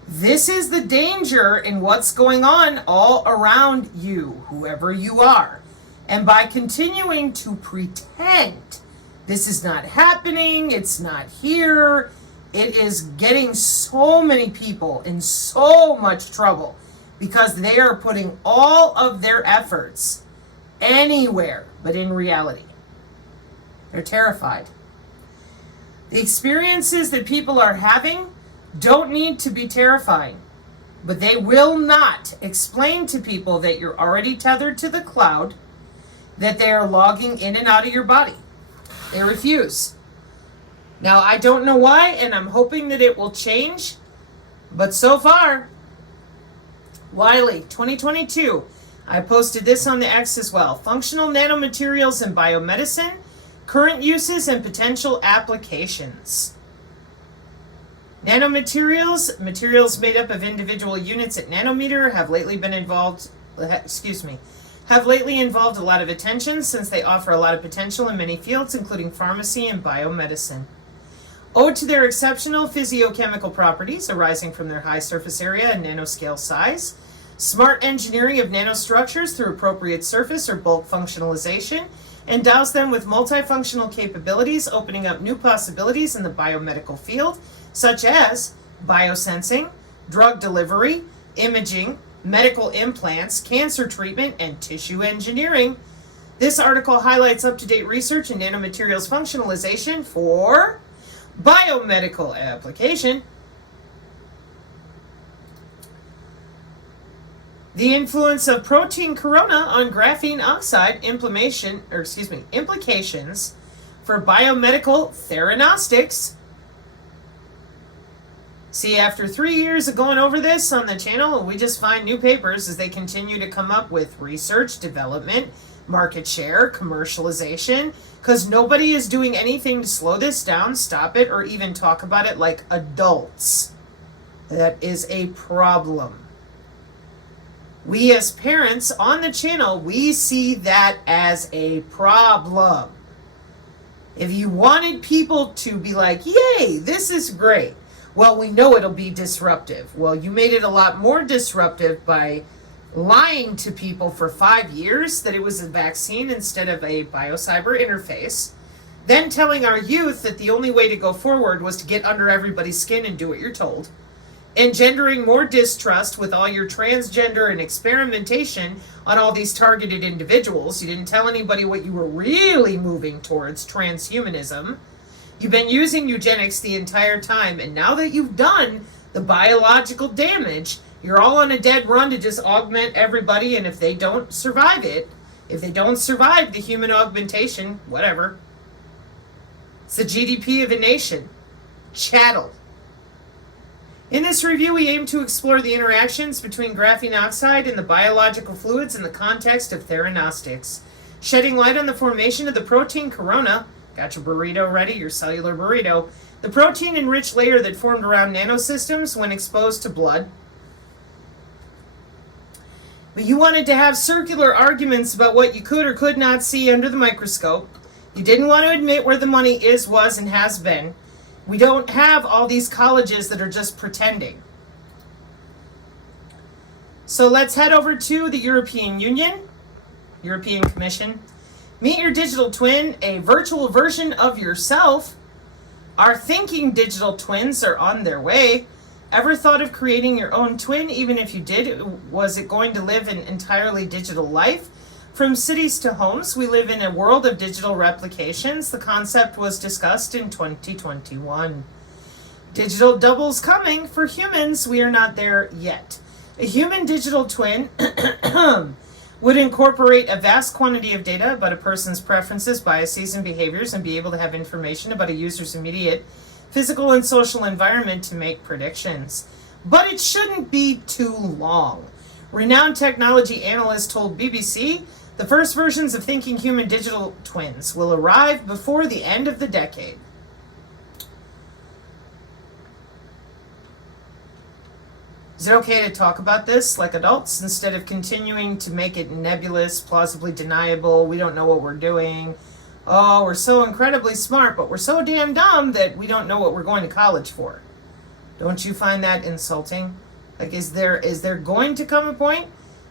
This is the danger in what's going on all around you, whoever you are. And by continuing to pretend this is not happening, it's not here, it is getting so many people in so much trouble because they are putting all of their efforts anywhere but in reality. They're terrified. The experiences that people are having don't need to be terrifying, but they will not explain to people that you're already tethered to the cloud, that they are logging in and out of your body. They refuse. Now, I don't know why, and I'm hoping that it will change, but so far, Wiley, 2022, I posted this on the X as well. Functional nanomaterials in biomedicine, current uses and potential applications. Nanomaterials, materials made up of individual units at nanometer, have lately involved a lot of attention since they offer a lot of potential in many fields, including pharmacy and biomedicine. Owed to their exceptional physiochemical properties arising from their high surface area and nanoscale size, smart engineering of nanostructures through appropriate surface or bulk functionalization endows them with multifunctional capabilities, opening up new possibilities in the biomedical field, such as biosensing, drug delivery, imaging, medical implants, cancer treatment, and tissue engineering. This article highlights up-to-date research in nanomaterials functionalization for biomedical application. The influence of protein corona on graphene oxide implications for biomedical theranostics. See, after 3 years of going over this on the channel, we just find new papers as they continue to come up with research, development, market share, commercialization, because nobody is doing anything to slow this down, stop it, or even talk about it like adults. That is a problem. We as parents on the channel, we see that as a problem. If you wanted people to be like, yay, this is great, well, we know it'll be disruptive. Well, you made it a lot more disruptive by lying to people for 5 years that it was a vaccine instead of a biocyber interface, then telling our youth that the only way to go forward was to get under everybody's skin and do what you're told, engendering more distrust with all your transgender and experimentation on all these targeted individuals. You didn't tell anybody what you were really moving towards, transhumanism. You've been using eugenics the entire time, and now that you've done the biological damage, you're all on a dead run to just augment everybody, and if they don't survive it, if they don't survive the human augmentation, whatever, it's the GDP of a nation. Chattel. In this review, we aim to explore the interactions between graphene oxide and the biological fluids in the context of theranostics, shedding light on the formation of the protein corona. Got your burrito ready, your cellular burrito. The protein-enriched layer that formed around nanosystems when exposed to blood. But you wanted to have circular arguments about what you could or could not see under the microscope. You didn't want to admit where the money is, was, and has been. We don't have all these colleges that are just pretending. So let's head over to the European Union, European Commission. Meet your digital twin, a virtual version of yourself. Our thinking digital twins are on their way. Ever thought of creating your own twin? Even if you did, was it going to live an entirely digital life? From cities to homes, we live in a world of digital replications. The concept was discussed in 2021. Digital doubles coming. For humans, we are not there yet. A human digital twin would incorporate a vast quantity of data about a person's preferences, biases, and behaviors, and be able to have information about a user's immediate physical and social environment to make predictions. But it shouldn't be too long. Renowned technology analyst told BBC the first versions of thinking human digital twins will arrive before the end of the decade. Is it okay to talk about this like adults instead of continuing to make it nebulous, plausibly deniable, we don't know what we're doing? Oh, we're so incredibly smart, but we're so damn dumb that we don't know what we're going to college for. Don't you find that insulting? Like, is there going to come a point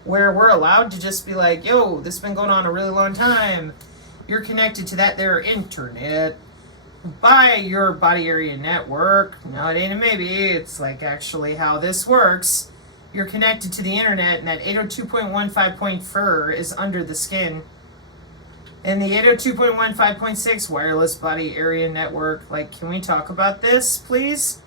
where we're allowed to just be like, yo, this has been going on a really long time. You're connected to that there internet by your body area network. No, it ain't a maybe. It's like actually how this works. You're connected to the internet, and that 802.15 point fur is under the skin. And the 802.15.6 wireless body area network. Like, can we talk about this, please?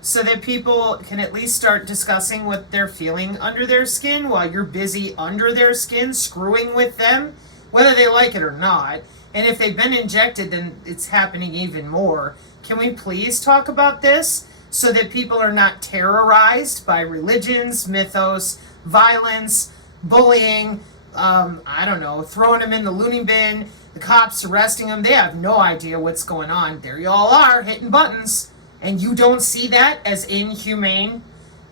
So that people can at least start discussing what they're feeling under their skin while you're busy under their skin screwing with them, whether they like it or not. And if they've been injected, then it's happening even more. Can we please talk about this so that people are not terrorized by religions, mythos, violence, bullying, throwing them in the loony bin, the cops arresting them? They have no idea what's going on. There y'all are, hitting buttons. And you don't see that as inhumane?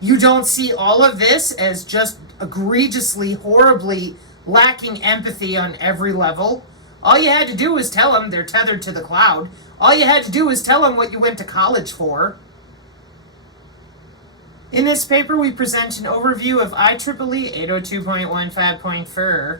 You don't see all of this as just egregiously, horribly lacking empathy on every level? All you had to do was tell them they're tethered to the cloud. All you had to do was tell them what you went to college for. In this paper, we present an overview of IEEE 802.15.4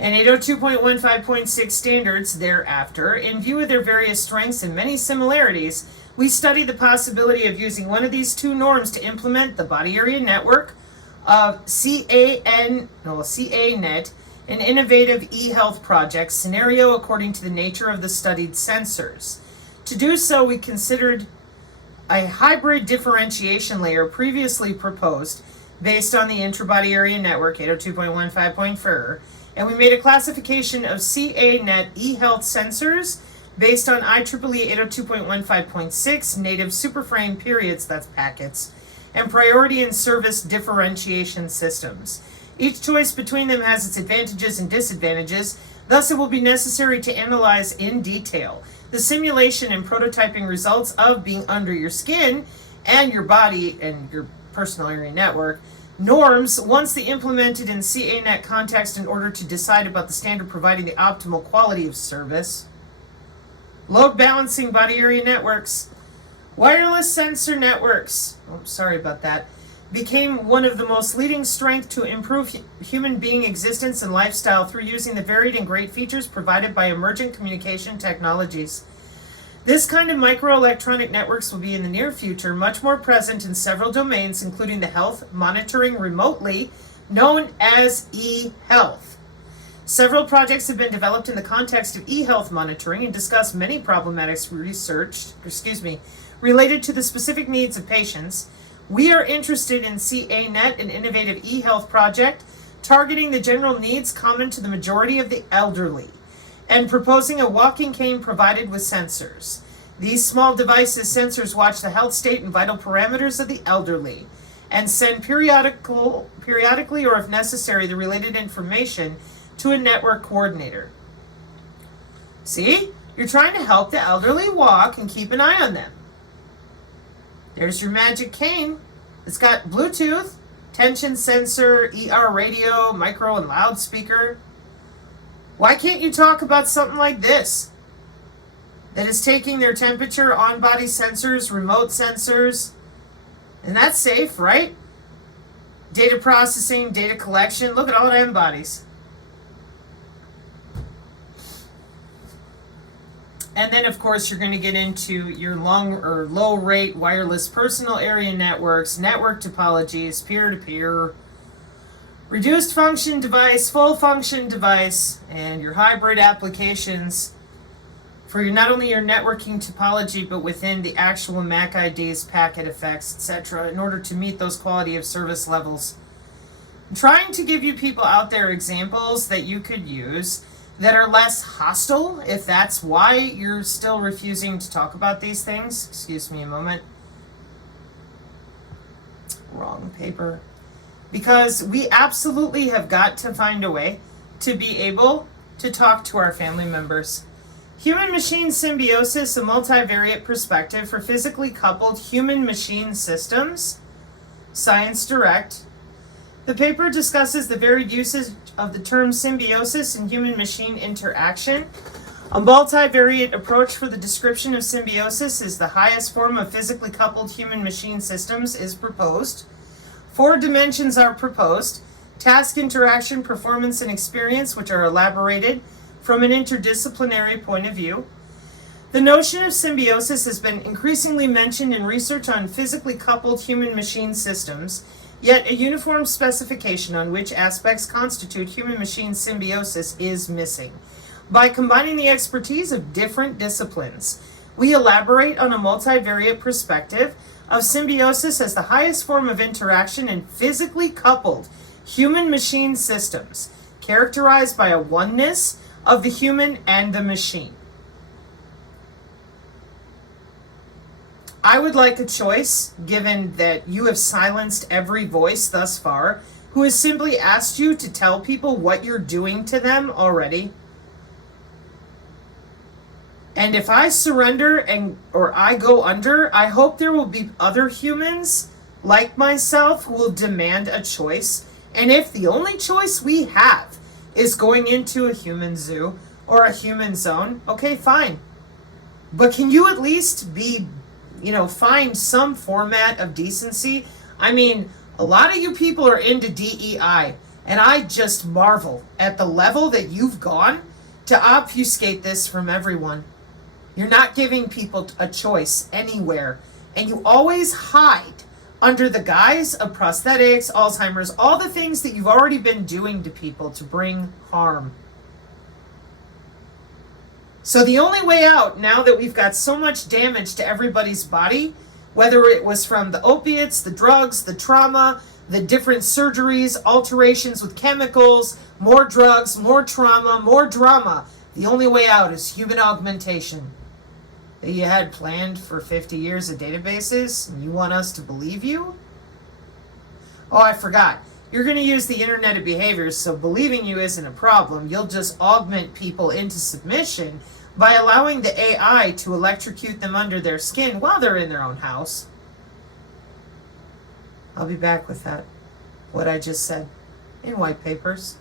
and 802.15.6 standards thereafter. In view of their various strengths and many similarities, we study the possibility of using one of these two norms to implement the body area network of CANet, an innovative e-health project scenario according to the nature of the studied sensors. To do so, we considered a hybrid differentiation layer previously proposed based on the intrabody area network 802.15.4, and we made a classification of CANet e-health sensors based on IEEE 802.15.6 native superframe periods, that's packets, and priority and service differentiation systems. Each choice between them has its advantages and disadvantages, thus it will be necessary to analyze in detail the simulation and prototyping results of being under your skin and your body and your personal area network norms once they implemented in CANet context in order to decide about the standard providing the optimal quality of service. Load balancing body area networks. Wireless sensor networks, became one of the most leading strengths to improve human being existence and lifestyle through using the varied and great features provided by emergent communication technologies. This kind of microelectronic networks will be in the near future much more present in several domains, including the health monitoring remotely, known as e-health. Several projects have been developed in the context of e-health monitoring and discuss many problematics related to the specific needs of patients. We are interested in CANet, an innovative e-health project targeting the general needs common to the majority of the elderly, and proposing a walking cane provided with sensors. These small devices, sensors, watch the health state and vital parameters of the elderly and send periodically or if necessary the related information to a network coordinator. See? You're trying to help the elderly walk and keep an eye on them. There's your magic cane. It's got Bluetooth, tension sensor, ER radio, micro and loudspeaker. Why can't you talk about something like this? That is taking their temperature, on-body sensors, remote sensors, and that's safe, right? Data processing, data collection, look at all them bodies. And then, of course, you're going to get into your long or low rate wireless personal area networks, network topologies, peer-to-peer, reduced function device, full function device, and your hybrid applications for your, not only your networking topology, but within the actual MAC IDs, packet effects, etc., in order to meet those quality of service levels. I'm trying to give you people out there examples that you could use that are less hostile, if that's why you're still refusing to talk about these things. Excuse me a moment. Wrong paper. Because we absolutely have got to find a way to be able to talk to our family members. Human-machine symbiosis, a multivariate perspective for physically coupled human-machine systems. Science Direct. The paper discusses the varied uses of the term symbiosis in human-machine interaction. A multivariate approach for the description of symbiosis is the highest form of physically coupled human-machine systems is proposed. 4 dimensions are proposed: task, interaction, performance, and experience, which are elaborated from an interdisciplinary point of view. The notion of symbiosis has been increasingly mentioned in research on physically coupled human-machine systems, yet a uniform specification on which aspects constitute human-machine symbiosis is missing. By combining the expertise of different disciplines, we elaborate on a multivariate perspective of symbiosis as the highest form of interaction in physically coupled human-machine systems, characterized by a oneness of the human and the machine. I would like a choice, given that you have silenced every voice thus far, who has simply asked you to tell people what you're doing to them already. And if I surrender or I go under, I hope there will be other humans like myself who will demand a choice. And if the only choice we have is going into a human zoo or a human zone, okay, fine. But can you at least find some format of decency? I mean, a lot of you people are into DEI, and I just marvel at the level that you've gone to obfuscate this from everyone. You're not giving people a choice anywhere, and you always hide under the guise of prosthetics, Alzheimer's, all the things that you've already been doing to people to bring harm. So the only way out, now that we've got so much damage to everybody's body, whether it was from the opiates, the drugs, the trauma, the different surgeries, alterations with chemicals, more drugs, more trauma, more drama, the only way out is human augmentation. That you had planned for 50 years of databases, and you want us to believe you? Oh, I forgot. You're going to use the Internet of Behaviors, so believing you isn't a problem. You'll just augment people into submission by allowing the AI to electrocute them under their skin while they're in their own house. I'll be back with that, what I just said, in white papers.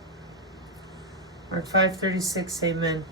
Mark 5:36, amen.